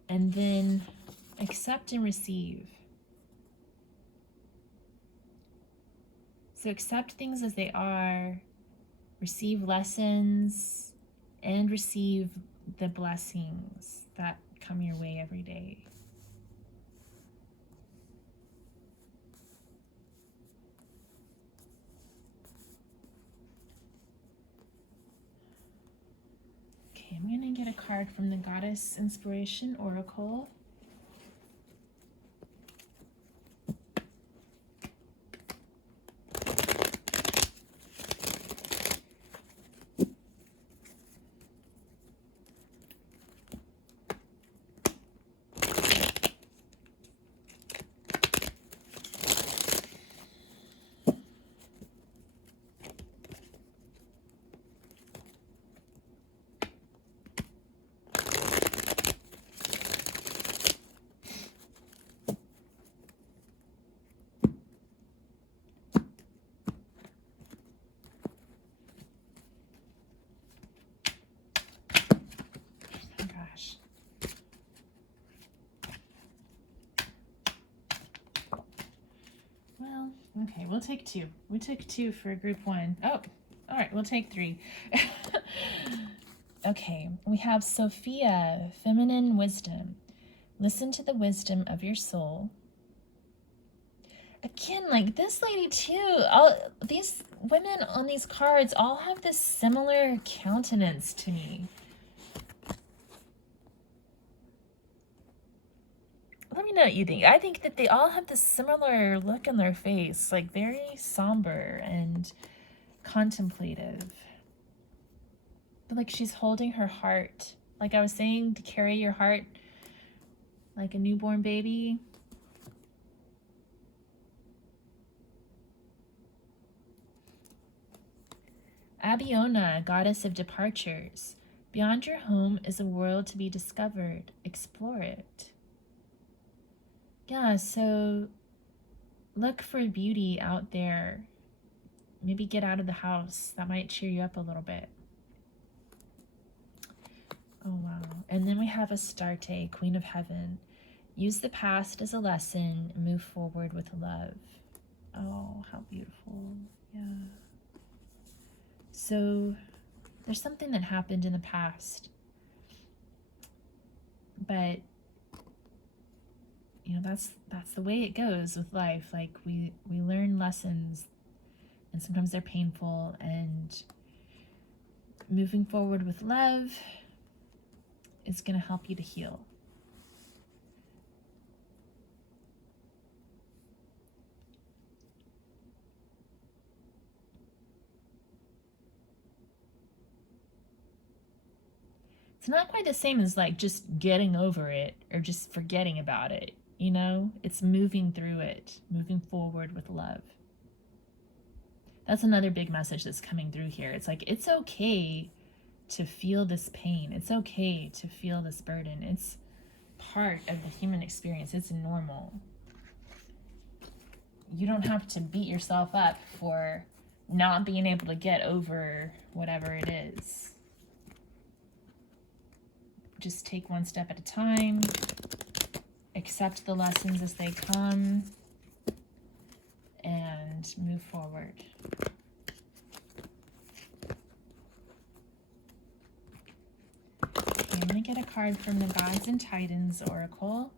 And then accept and receive. So accept things as they are, receive lessons, and receive the blessings that come your way every day. I'm I'm going to get a card from the Goddess Inspiration Oracle. Well, okay, we'll take two. We took two for group one. Oh, all right, we'll take three. Okay, we have Sophia, feminine wisdom. Listen to the wisdom of your soul. Again, like this lady too, these women on these cards all have this similar countenance to me. Let me know what you think. I think that they all have this similar look in their face, like very somber and contemplative. But like she's holding her heart. Like I was saying, to carry your heart like a newborn baby. Abiona, goddess of departures. Beyond your home is a world to be discovered. Explore it. Yeah, so look for beauty out there. Maybe get out of the house. That might cheer you up a little bit. Oh, wow. And then we have Astarte, Queen of Heaven. Use the past as a lesson. Move forward with love. Oh, how beautiful. Yeah. So there's something that happened in the past. But you know, that's the way it goes with life. Like we learn lessons, and sometimes they're painful, and moving forward with love is going to help you to heal. It's not quite the same as like just getting over it or just forgetting about it. You know, it's moving through it, moving forward with love. That's another big message that's coming through here. It's like, it's okay to feel this pain. It's okay to feel this burden. It's part of the human experience. It's normal. You don't have to beat yourself up for not being able to get over whatever it is. Just take one step at a time. Accept the lessons as they come and move forward. Okay, I'm going to get a card from the Gods and Titans Oracle.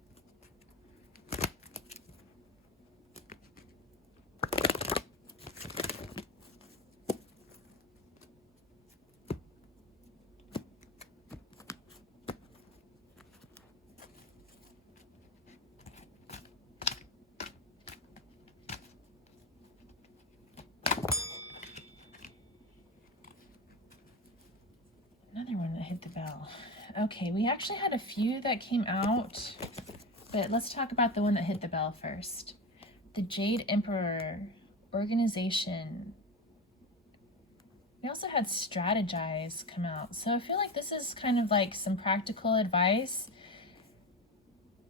Hit the bell. Okay, we actually had a few that came out, but let's talk about the one that hit the bell first. The Jade Emperor, organization. We also had strategize come out. So I feel like this is kind of like some practical advice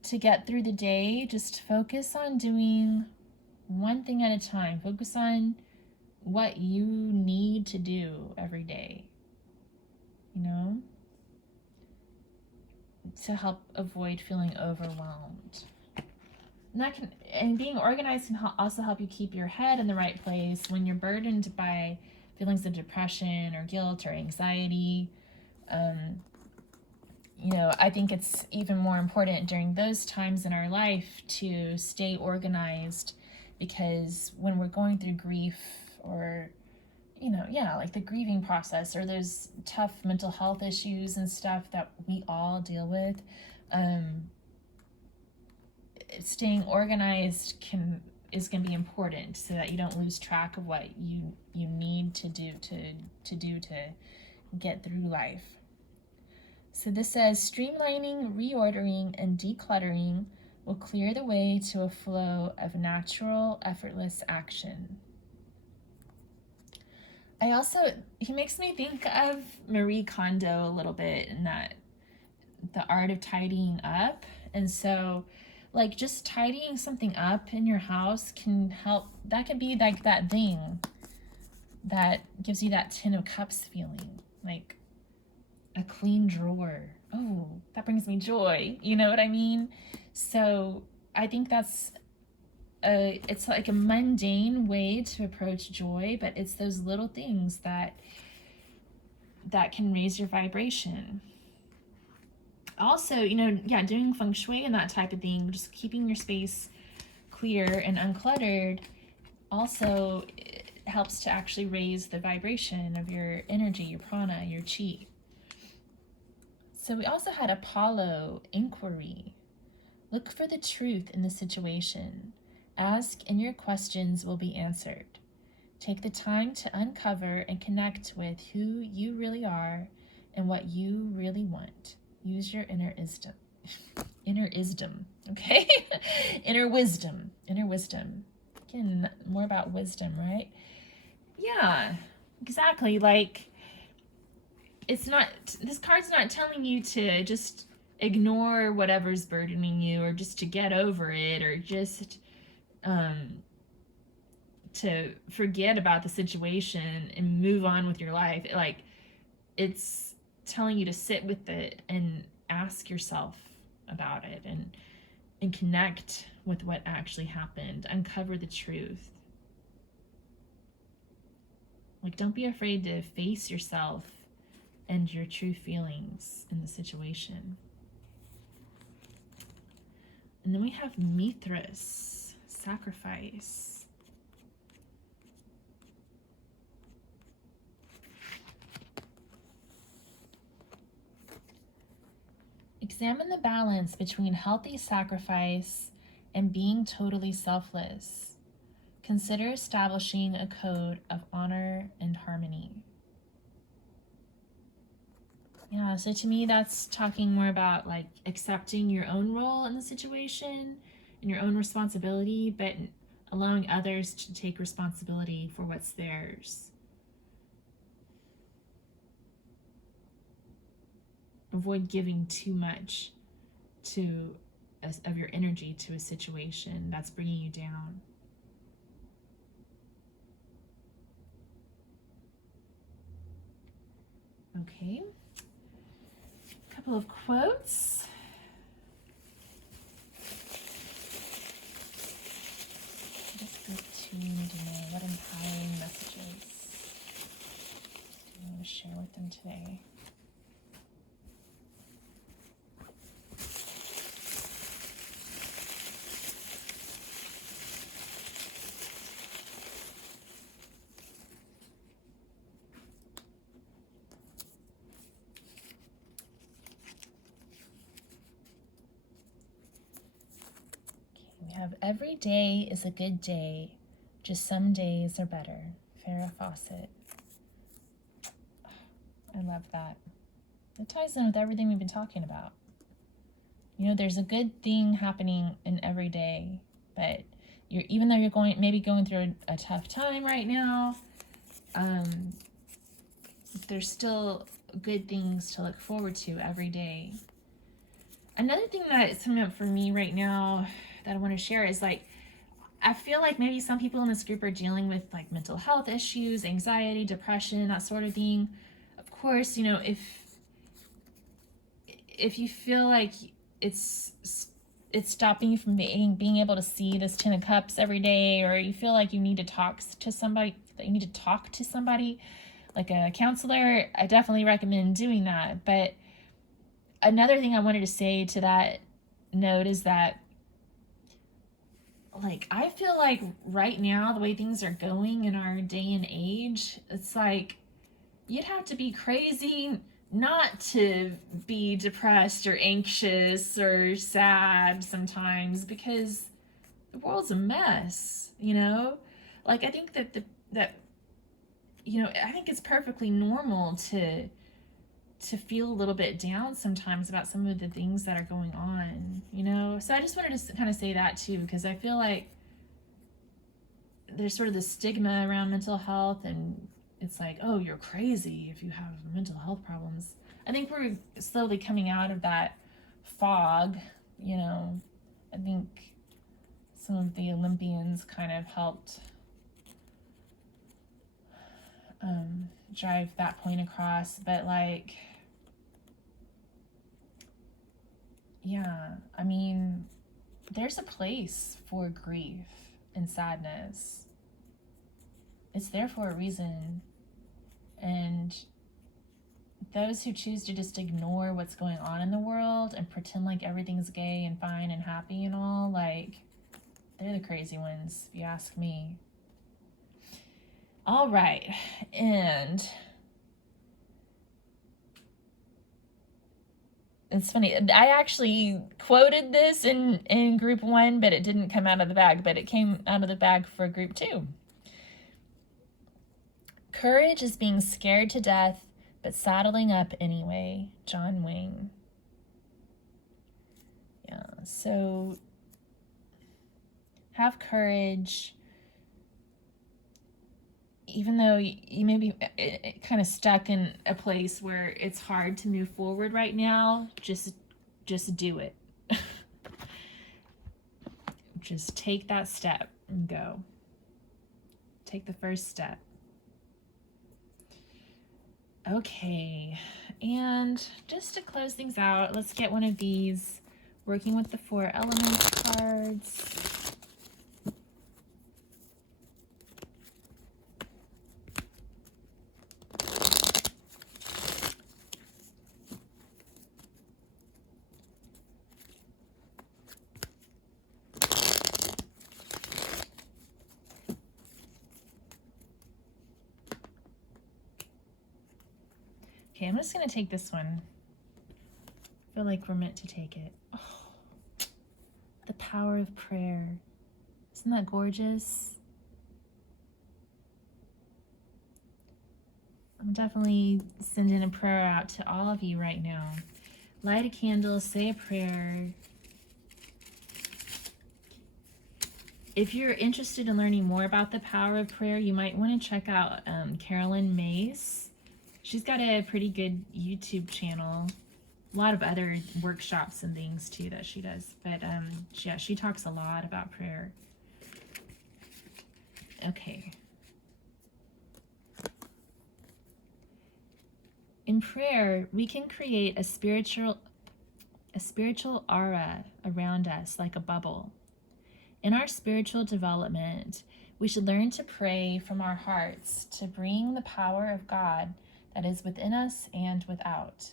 to get through the day. Just focus on doing one thing at a time. Focus on what you need to do every day. You know, to help avoid feeling overwhelmed. And being organized can also help you keep your head in the right place when you're burdened by feelings of depression or guilt or anxiety. You know, I think it's even more important during those times in our life to stay organized, because when we're going through grief or like the grieving process or those tough mental health issues and stuff that we all deal with. Staying organized is going to be important so that you don't lose track of what you need to do to get through life. So this says streamlining, reordering, and decluttering will clear the way to a flow of natural, effortless action. He makes me think of Marie Kondo a little bit in that the art of tidying up. And so like just tidying something up in your house can help. That can be like that thing that gives you that 10 of cups feeling, like a clean drawer. Oh, that brings me joy. You know what I mean? So I think it's like a mundane way to approach joy, but it's those little things that can raise your vibration. Also, doing feng shui and that type of thing, just keeping your space clear and uncluttered also helps to actually raise the vibration of your energy, your prana, your chi. So we also had Apollo, inquiry. Look for the truth in the situation. Ask and your questions will be answered. Take the time to uncover and connect with who you really are and what you really want. Use your inner wisdom, okay? Inner wisdom. Again, more about wisdom, right? Yeah, exactly. Like, this card's not telling you to just ignore whatever's burdening you or just to get over it or just to forget about the situation and move on with your life. Like, it's telling you to sit with it and ask yourself about it and connect with what actually happened. Uncover the truth. Like, don't be afraid to face yourself and your true feelings in the situation. And then we have Mithras, sacrifice. Examine the balance between healthy sacrifice and being totally selfless. Consider establishing a code of honor and harmony. Yeah, so to me, that's talking more about like accepting your own role in the situation and your own responsibility, but allowing others to take responsibility for what's theirs. Avoid giving too much of your energy to a situation that's bringing you down. Okay. Couple of quotes. Just go to know what empowering messages do you want to share with them today? Every day is a good day, just some days are better. Farrah Fawcett. I love that. It ties in with everything we've been talking about. There's a good thing happening in every day, but even though you're maybe going through a tough time right now, there's still good things to look forward to every day. Another thing that is coming up for me right now that I want to share is like, I feel like maybe some people in this group are dealing with like mental health issues, anxiety, depression, that sort of thing. Of course, if you feel like it's stopping you from being able to see this 10 of cups every day, or you feel like you need to talk to somebody, like a counselor, I definitely recommend doing that. But another thing I wanted to say to that note is that like, I feel like right now, the way things are going in our day and age, it's like you'd have to be crazy not to be depressed or anxious or sad sometimes, because the world's a mess, you know? Like, I think that I think it's perfectly normal to feel a little bit down sometimes about some of the things that are going on, you know? So I just wanted to kind of say that too, because I feel like there's sort of this stigma around mental health, and it's like, oh, you're crazy if you have mental health problems. I think we're slowly coming out of that fog, you know. I think some of the Olympians kind of helped drive that point across, but like, yeah, I mean, there's a place for grief and sadness. It's there for a reason. And those who choose to just ignore what's going on in the world and pretend like everything's gay and fine and happy and all, like, they're the crazy ones, if you ask me. All right, and it's funny, I actually quoted this in group 1, but it didn't come out of the bag, but it came out of the bag for group 2. Courage is being scared to death, but saddling up anyway. John Wayne. Yeah, so have courage. Even though you may be kind of stuck in a place where it's hard to move forward right now, just do it. Just take that step and go. Take the first step. Okay, and just to close things out, let's get one of these Working with the 4 Elements cards. Okay, I'm just going to take this one. I feel like we're meant to take it. Oh, the power of prayer. Isn't that gorgeous? I'm definitely sending a prayer out to all of you right now. Light a candle, say a prayer. If you're interested in learning more about the power of prayer, you might want to check out Carolyn Mace. She's got a pretty good YouTube channel. A lot of other workshops and things too that she does. But yeah, she talks a lot about prayer. Okay. In prayer, we can create a spiritual aura around us like a bubble. In our spiritual development, we should learn to pray from our hearts to bring the power of God that is within us and without.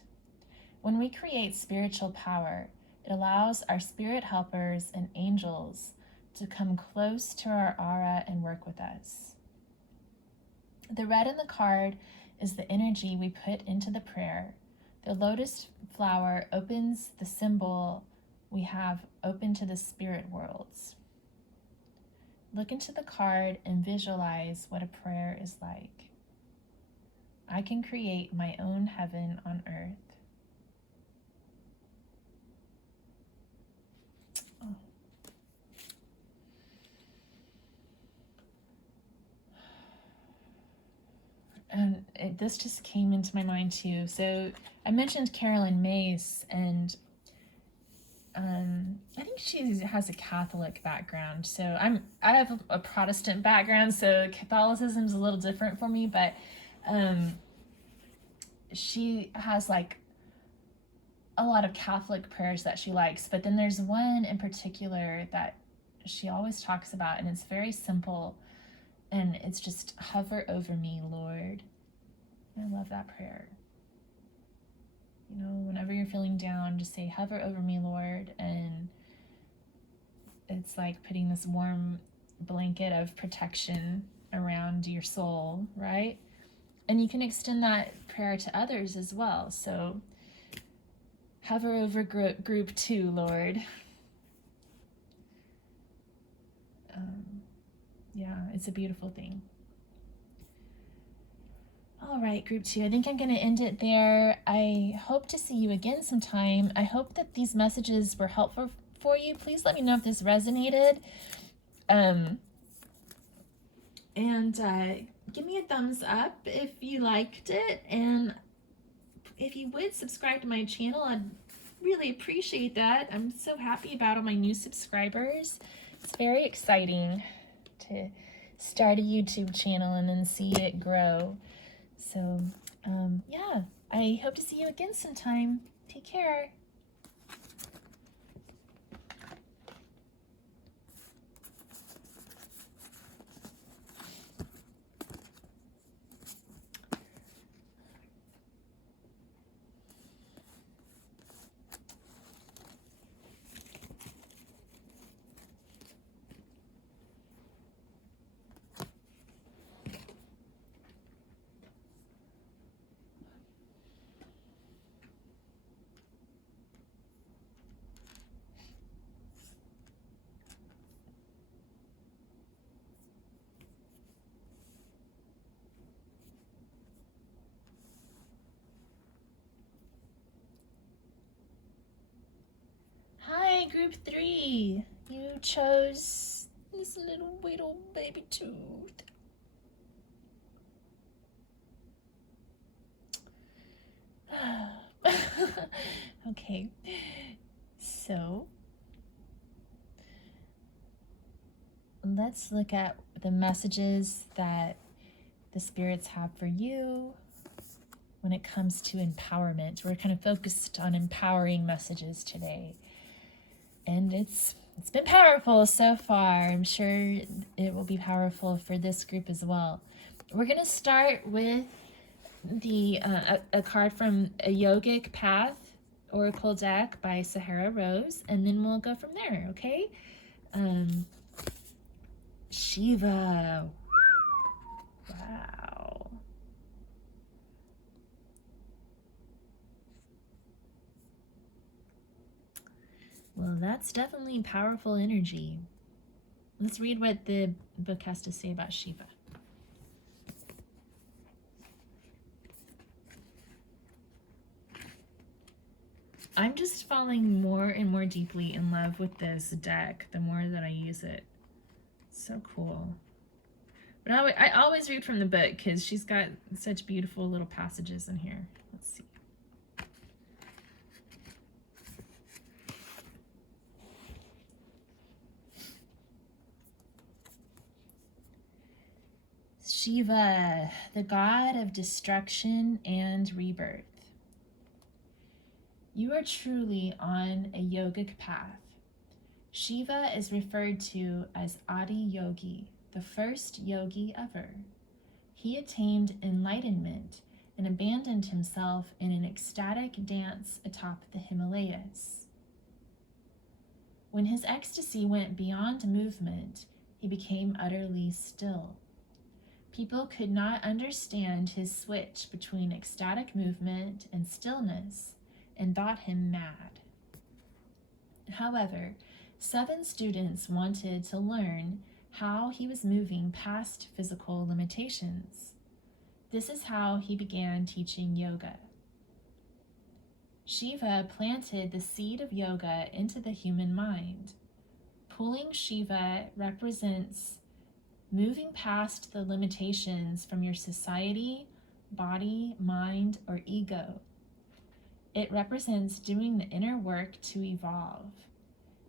When we create spiritual power, it allows our spirit helpers and angels to come close to our aura and work with us. The red in the card is the energy we put into the prayer. The lotus flower opens the symbol we have open to the spirit worlds. Look into the card and visualize what a prayer is like. I can create my own heaven on earth. Oh. And this just came into my mind too. So I mentioned Carolyn Mace, and I think she has a Catholic background. So I have a Protestant background, so Catholicism is a little different for me, but she has like a lot of Catholic prayers that she likes, but then there's one in particular that she always talks about, and it's very simple, and it's just hover over me, Lord. And I love that prayer. You know, whenever you're feeling down, just say, hover over me, Lord, and it's like putting this warm blanket of protection around your soul, right? And you can extend that prayer to others as well. So hover over group 2, Lord. Yeah, it's a beautiful thing. All right, group 2, I think I'm going to end it there. I hope to see you again sometime. I hope that these messages were helpful for you. Please let me know if this resonated. And give me a thumbs up if you liked it. And if you would subscribe to my channel, I'd really appreciate that. I'm so happy about all my new subscribers. It's very exciting to start a YouTube channel and then see it grow. So, yeah, I hope to see you again sometime. Take care. Hi, group 3. You chose this little baby tooth. Okay, so let's look at the messages that the spirits have for you when it comes to empowerment. We're kind of focused on empowering messages today. And it's been powerful so far. I'm sure it will be powerful for this group as well. We're going to start with a card from a Yogic Path Oracle deck by Sahara Rose, and then we'll go from there, okay? Shiva. Wow. Well, that's definitely powerful energy. Let's read what the book has to say about Shiva. I'm just falling more and more deeply in love with this deck the more that I use it. It's so cool. But I always read from the book because she's got such beautiful little passages in here. Let's see. Shiva, the god of destruction and rebirth. You are truly on a yogic path. Shiva is referred to as Adi Yogi, the first yogi ever. He attained enlightenment and abandoned himself in an ecstatic dance atop the Himalayas. When his ecstasy went beyond movement, he became utterly still. People could not understand his switch between ecstatic movement and stillness and thought him mad. However, 7 students wanted to learn how he was moving past physical limitations. This is how he began teaching yoga. Shiva planted the seed of yoga into the human mind. Pulling Shiva represents moving past the limitations from your society, body, mind, or ego. It represents doing the inner work to evolve.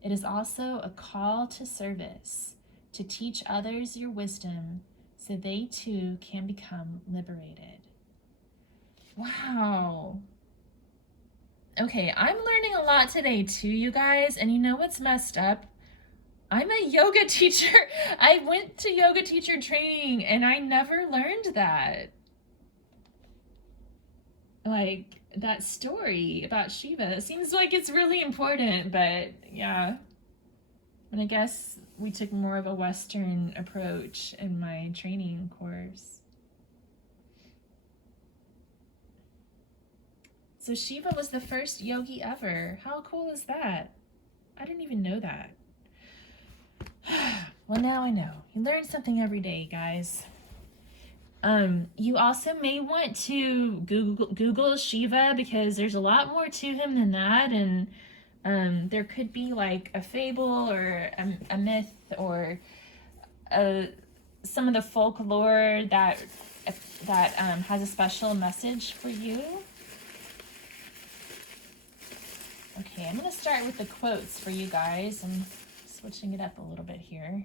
It is also a call to service, to teach others your wisdom so they too can become liberated. Wow. Okay, I'm learning a lot today too, you guys, and you know what's messed up? I'm a yoga teacher. I went to yoga teacher training and I never learned that. Like, that story about Shiva. It seems like it's really important, but yeah. And I guess we took more of a Western approach in my training course. So Shiva was the first yogi ever. How cool is that? I didn't even know that. Well, now I know. You learn something every day, guys. You also may want to Google Shiva, because there's a lot more to him than that, and there could be like a fable or a myth or some of the folklore that has a special message for you. Okay, I'm going to start with the quotes for you guys. I'm switching it up a little bit here.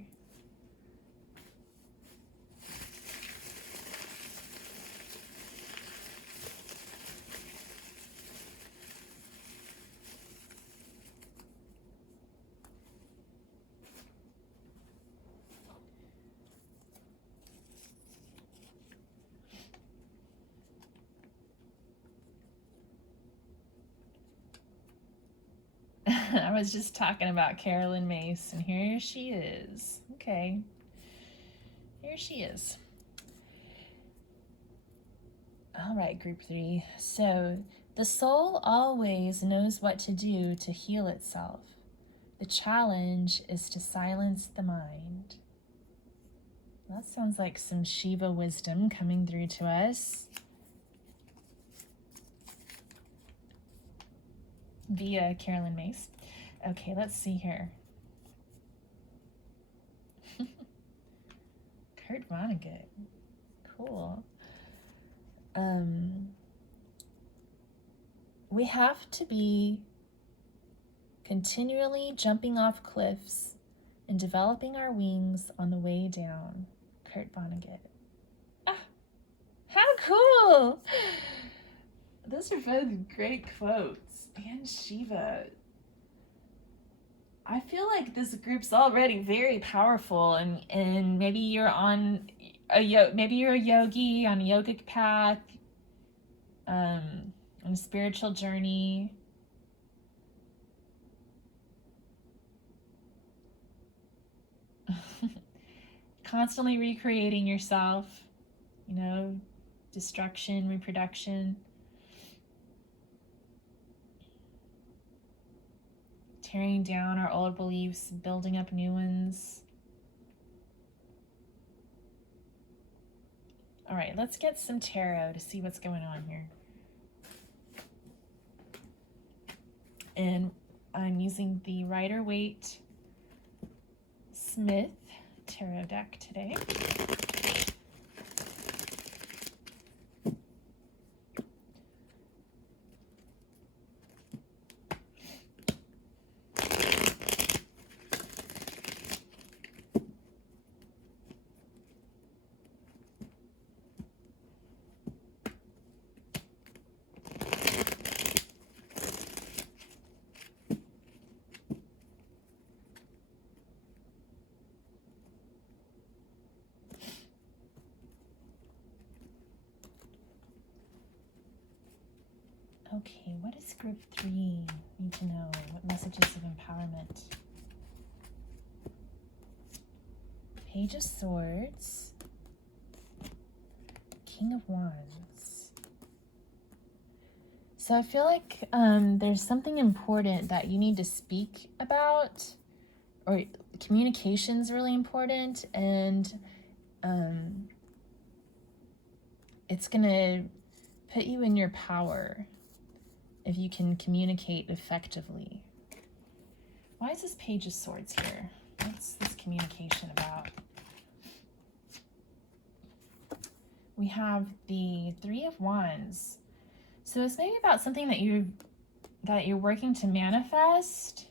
I was just talking about Carolyn Mace, and here she is. Okay. Here she is. All right, group 3. So, the soul always knows what to do to heal itself. The challenge is to silence the mind. That sounds like some Shiva wisdom coming through to us via Carolyn Mace. Okay, let's see here. Kurt Vonnegut. Cool. We have to be continually jumping off cliffs and developing our wings on the way down. Kurt Vonnegut. Ah, how cool! Those are both great quotes. And Shiva. I feel like this group's already very powerful, and maybe you're on maybe you're a yogi on a yogic path, on a spiritual journey. Constantly recreating yourself, you know, destruction, reproduction. Tearing down our old beliefs, building up new ones. All right, let's get some tarot to see what's going on here. And I'm using the Rider-Waite Smith tarot deck today. Okay, what does group 3 need to know? What messages of empowerment? Page of Swords. King of Wands. So I feel like there's something important that you need to speak about, or communication's really important, and it's gonna put you in your power if you can communicate effectively. Why is this Page of Swords here? What's this communication about? We have the Three of Wands. So it's maybe about something that you're working to manifest.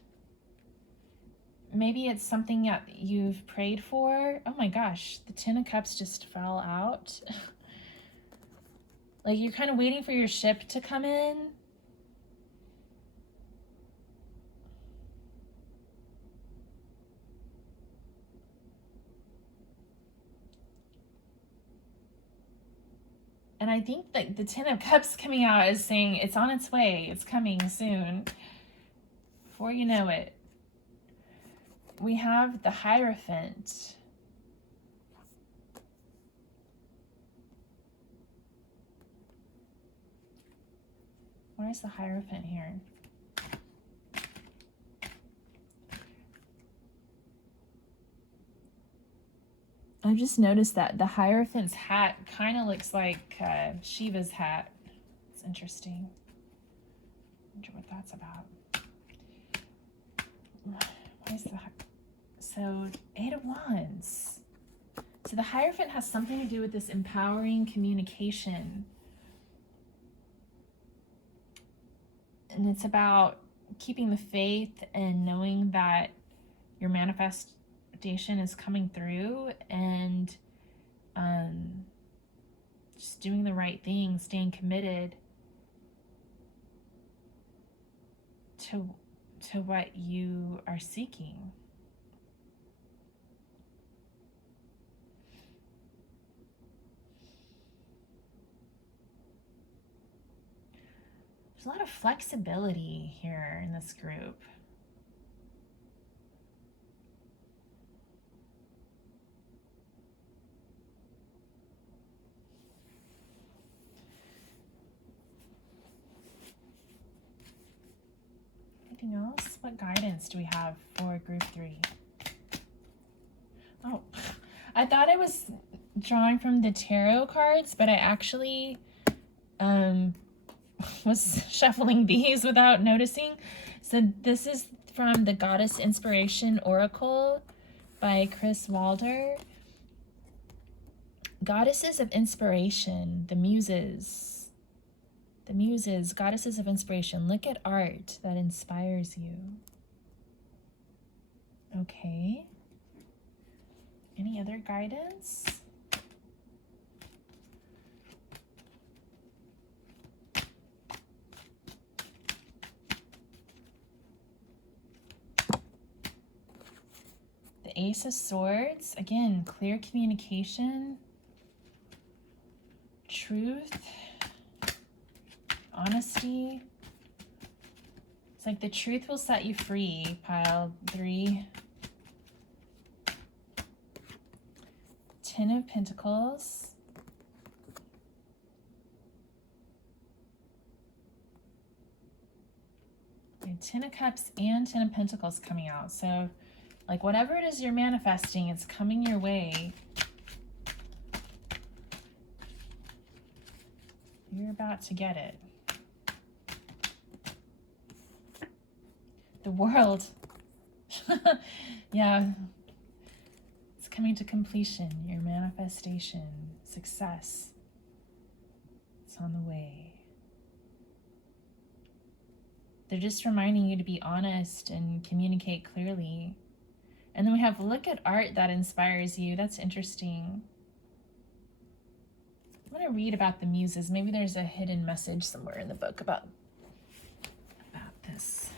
Maybe it's something that you've prayed for. Oh my gosh, the Ten of Cups just fell out. Like you're kind of waiting for your ship to come in. And I think that the Ten of Cups coming out is saying it's on its way. It's coming soon. Before you know it. we have the Hierophant. Why is the Hierophant here? I just noticed that the Hierophant's hat kind of looks like Shiva's hat. It's interesting. I wonder what that's about. Why is the... So, 8 of Wands. So the Hierophant has something to do with this empowering communication. And it's about keeping the faith and knowing that your manifestation is coming through, and just doing the right thing, staying committed to what you are seeking. There's a lot of flexibility here in this group. Anything else? What guidance do we have for group 3? Oh, I thought I was drawing from the tarot cards, but I actually was shuffling these without noticing. So this is from the Goddess Inspiration Oracle by Kris Waldherr. Goddesses of inspiration, the muses. The muses, goddesses of inspiration. Look at art that inspires you. Okay. Any other guidance? The Ace of Swords, again, clear communication, truth, honesty. It's like the truth will set you free, pile 3. 10 of Pentacles. Okay, 10 of Cups and 10 of Pentacles coming out. So, like, whatever it is you're manifesting, it's coming your way. You're about to get it. The World. Yeah. It's coming to completion. Your manifestation. Success. It's on the way. They're just reminding you to be honest and communicate clearly. And then we have look at art that inspires you. That's interesting. I'm going to read about the muses. Maybe there's a hidden message somewhere in the book about this.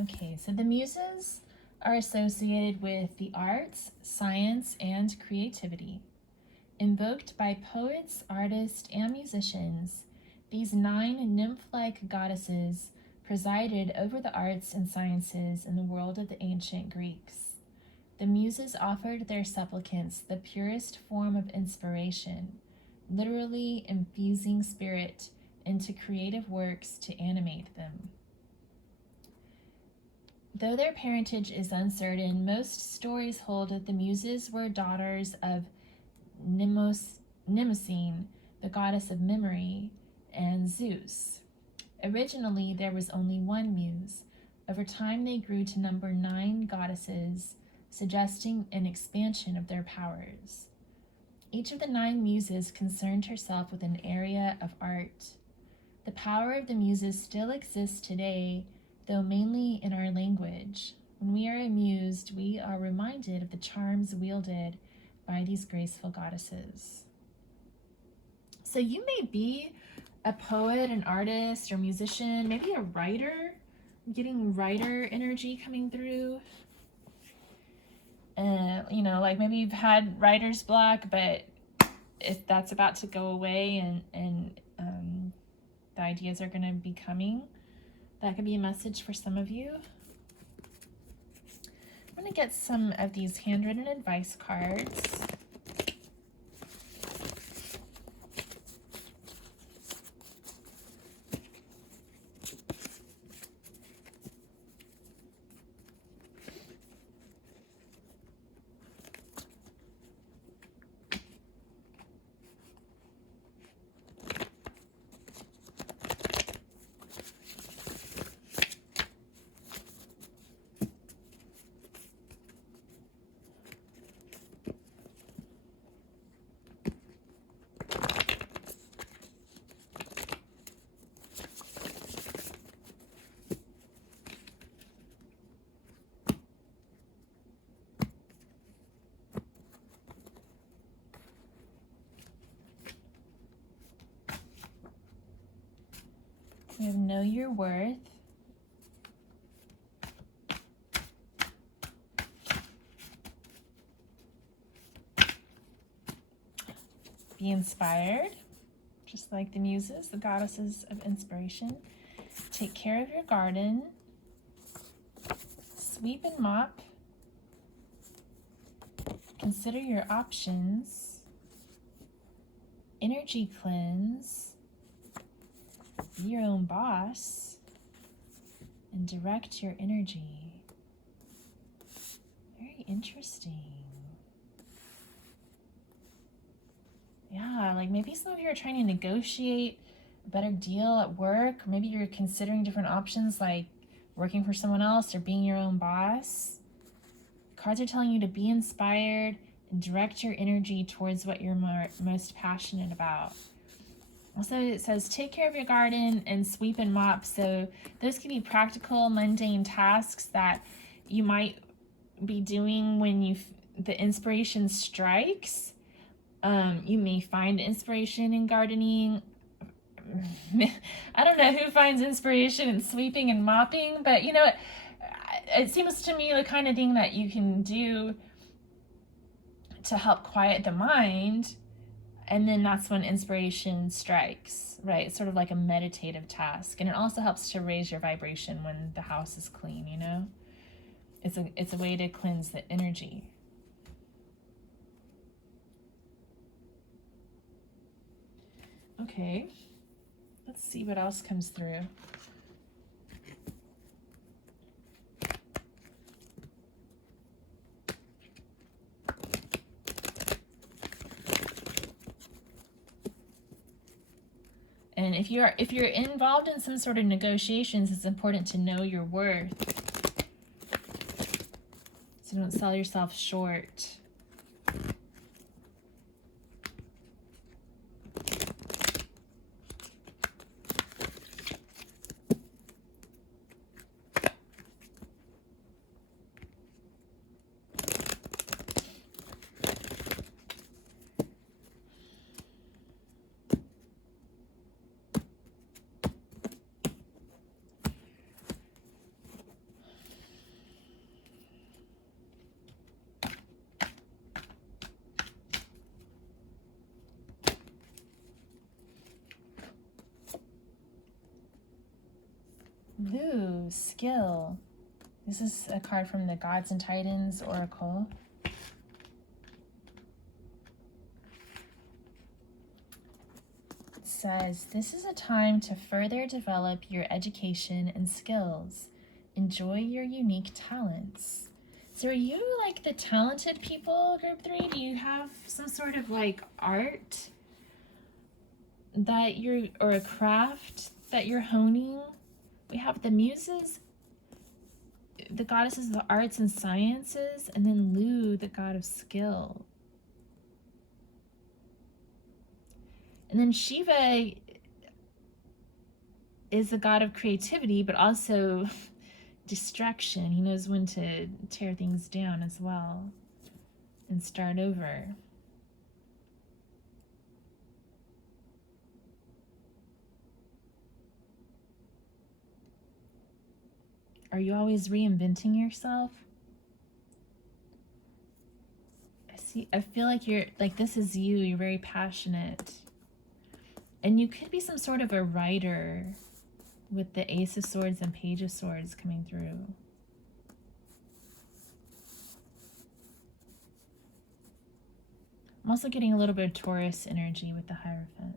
Okay, so the muses are associated with the arts, science, and creativity. Invoked by poets, artists, and musicians, these 9 nymph-like goddesses presided over the arts and sciences in the world of the ancient Greeks. The muses offered their supplicants the purest form of inspiration, literally infusing spirit into creative works to animate them. Though their parentage is uncertain, most stories hold that the muses were daughters of Mnemosyne, the goddess of memory, and Zeus. Originally, there was only one muse. Over time, they grew to number 9 goddesses, suggesting an expansion of their powers. Each of the 9 muses concerned herself with an area of art. The power of the muses still exists today, though mainly in our language. When we are amused, we are reminded of the charms wielded by these graceful goddesses. So you may be a poet, an artist, or musician, maybe a writer. I'm getting writer energy coming through. You know, like maybe you've had writer's block, but if that's about to go away and the ideas are going to be coming, that could be a message for some of you. I'm going to get some of these handwritten advice cards. We have know your worth. Be inspired, just like the muses, the goddesses of inspiration. Take care of your garden. Sweep and mop. Consider your options. Energy cleanse. Be your own boss and direct your energy. Very interesting. Yeah, like maybe some of you are trying to negotiate a better deal at work. Maybe you're considering different options like working for someone else or being your own boss. Cards are telling you to be inspired and direct your energy towards what you're most passionate about. Also, it says take care of your garden and sweep and mop. So those can be practical, mundane tasks that you might be doing when the inspiration strikes. You may find inspiration in gardening. I don't know who finds inspiration in sweeping and mopping, but you know, it seems to me the kind of thing that you can do to help quiet the mind. And then that's when inspiration strikes, right? It's sort of like a meditative task. And it also helps to raise your vibration when the house is clean, you know? It's a way to cleanse the energy. Okay, let's see what else comes through. And if you're involved in some sort of negotiations, it's important to know your worth. So don't sell yourself short. Ooh, skill. This is a card from the Gods and Titans Oracle. It says, this is a time to further develop your education and skills. Enjoy your unique talents. So are you like the talented people, group 3? Do you have some sort of like art that or a craft that you're honing? We have the muses, the goddesses of the arts and sciences, and then Lu, the god of skill. And then Shiva is the god of creativity, but also destruction. He knows when to tear things down as well and start over. Are you always reinventing yourself? I see See, I feel like you're, like, this is you. You're very passionate. And you could be some sort of a writer with the Ace of Swords and Page of Swords coming through. I'm also getting a little bit of Taurus energy with the Hierophant.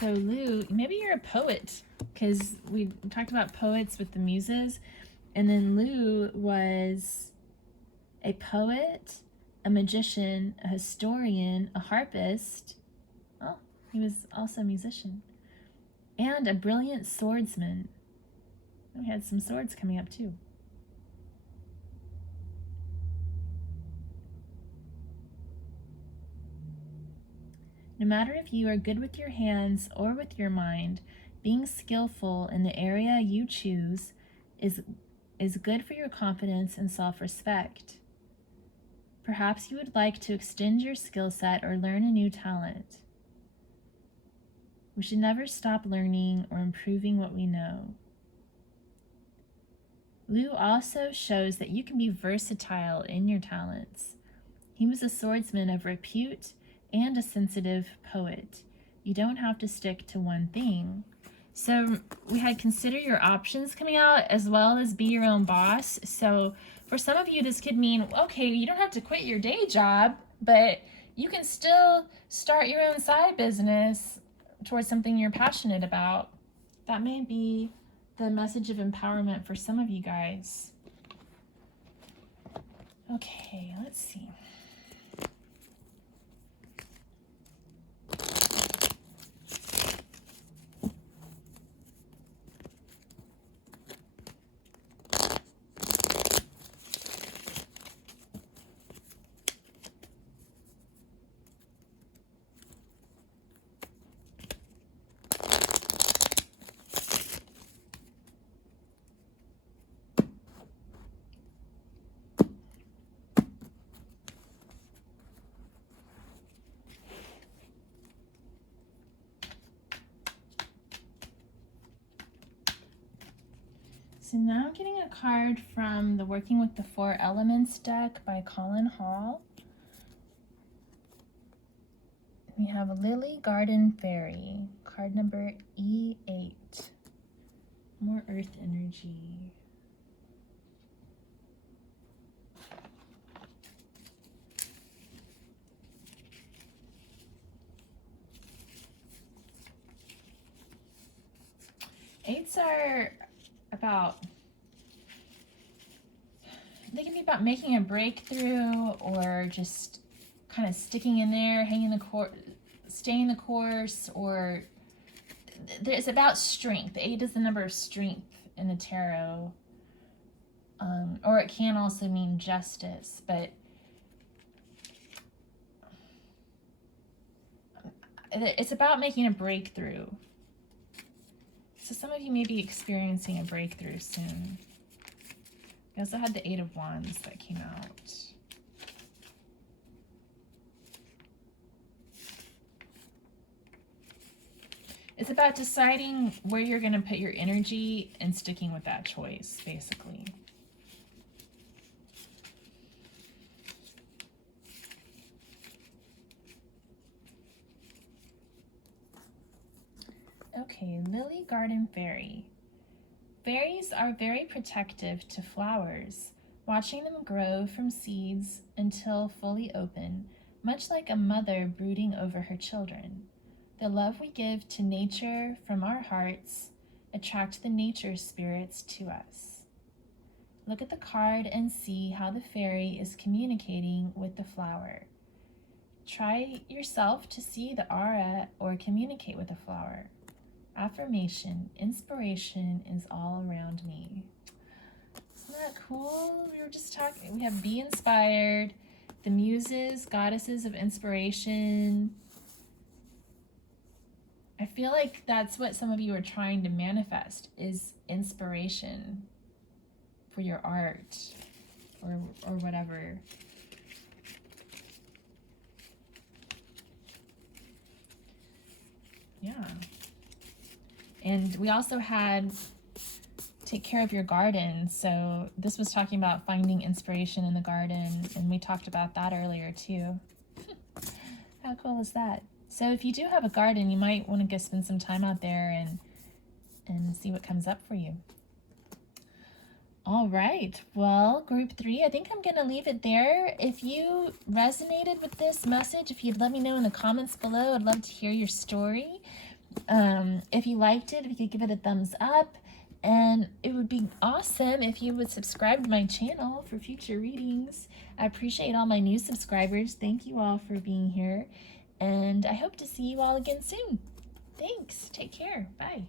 So Lou, maybe you're a poet, because we talked about poets with the muses, and then Lou was a poet, a magician, a historian, a harpist. Oh, he was also a musician, and a brilliant swordsman. We had some swords coming up too. No matter if you are good with your hands or with your mind, being skillful in the area you choose is good for your confidence and self-respect. Perhaps you would like to extend your skill set or learn a new talent. We should never stop learning or improving what we know. Lou also shows that you can be versatile in your talents. He was a swordsman of repute and a sensitive poet. You don't have to stick to one thing. So we had consider your options coming out, as well as be your own boss. So for some of you, this could mean, okay, you don't have to quit your day job, but you can still start your own side business towards something you're passionate about. That may be the message of empowerment for some of you guys. Okay, let's see. So now I'm getting a card from the Working with the Four Elements deck by Colin Hall. We have a Lily Garden Fairy, card number E8. More earth energy. Eights are about, they can be about making a breakthrough or just kind of sticking in there, hanging the course, staying the course, or it's about strength. 8 is the number of strength in the tarot, or it can also mean justice, but it's about making a breakthrough. So some of you may be experiencing a breakthrough soon. We also had the 8 of Wands that came out. It's about deciding where you're going to put your energy and sticking with that choice, basically. Okay, Lily Garden Fairy. Fairies are very protective to flowers, watching them grow from seeds until fully open, much like a mother brooding over her children. The love we give to nature from our hearts attract the nature spirits to us. Look at the card and see how the fairy is communicating with the flower. Try yourself to see the aura or communicate with the flower. Affirmation, inspiration is all around me. Isn't that cool? We were just talking, we have be inspired, the muses, goddesses of inspiration. I feel like that's what some of you are trying to manifest, is inspiration for your art or whatever. Yeah. And we also had take care of your garden. So this was talking about finding inspiration in the garden, and we talked about that earlier too. How cool is that? So if you do have a garden, you might want to go spend some time out there and see what comes up for you. All right, well, group 3, I think I'm going to leave it there. If you resonated with this message, if you'd let me know in the comments below, I'd love to hear your story. If you liked it, if you could give it a thumbs up, and it would be awesome if you would subscribe to my channel for future readings. I appreciate all my new subscribers. Thank you all for being here, and I hope to see you all again soon. Thanks. Take care. Bye.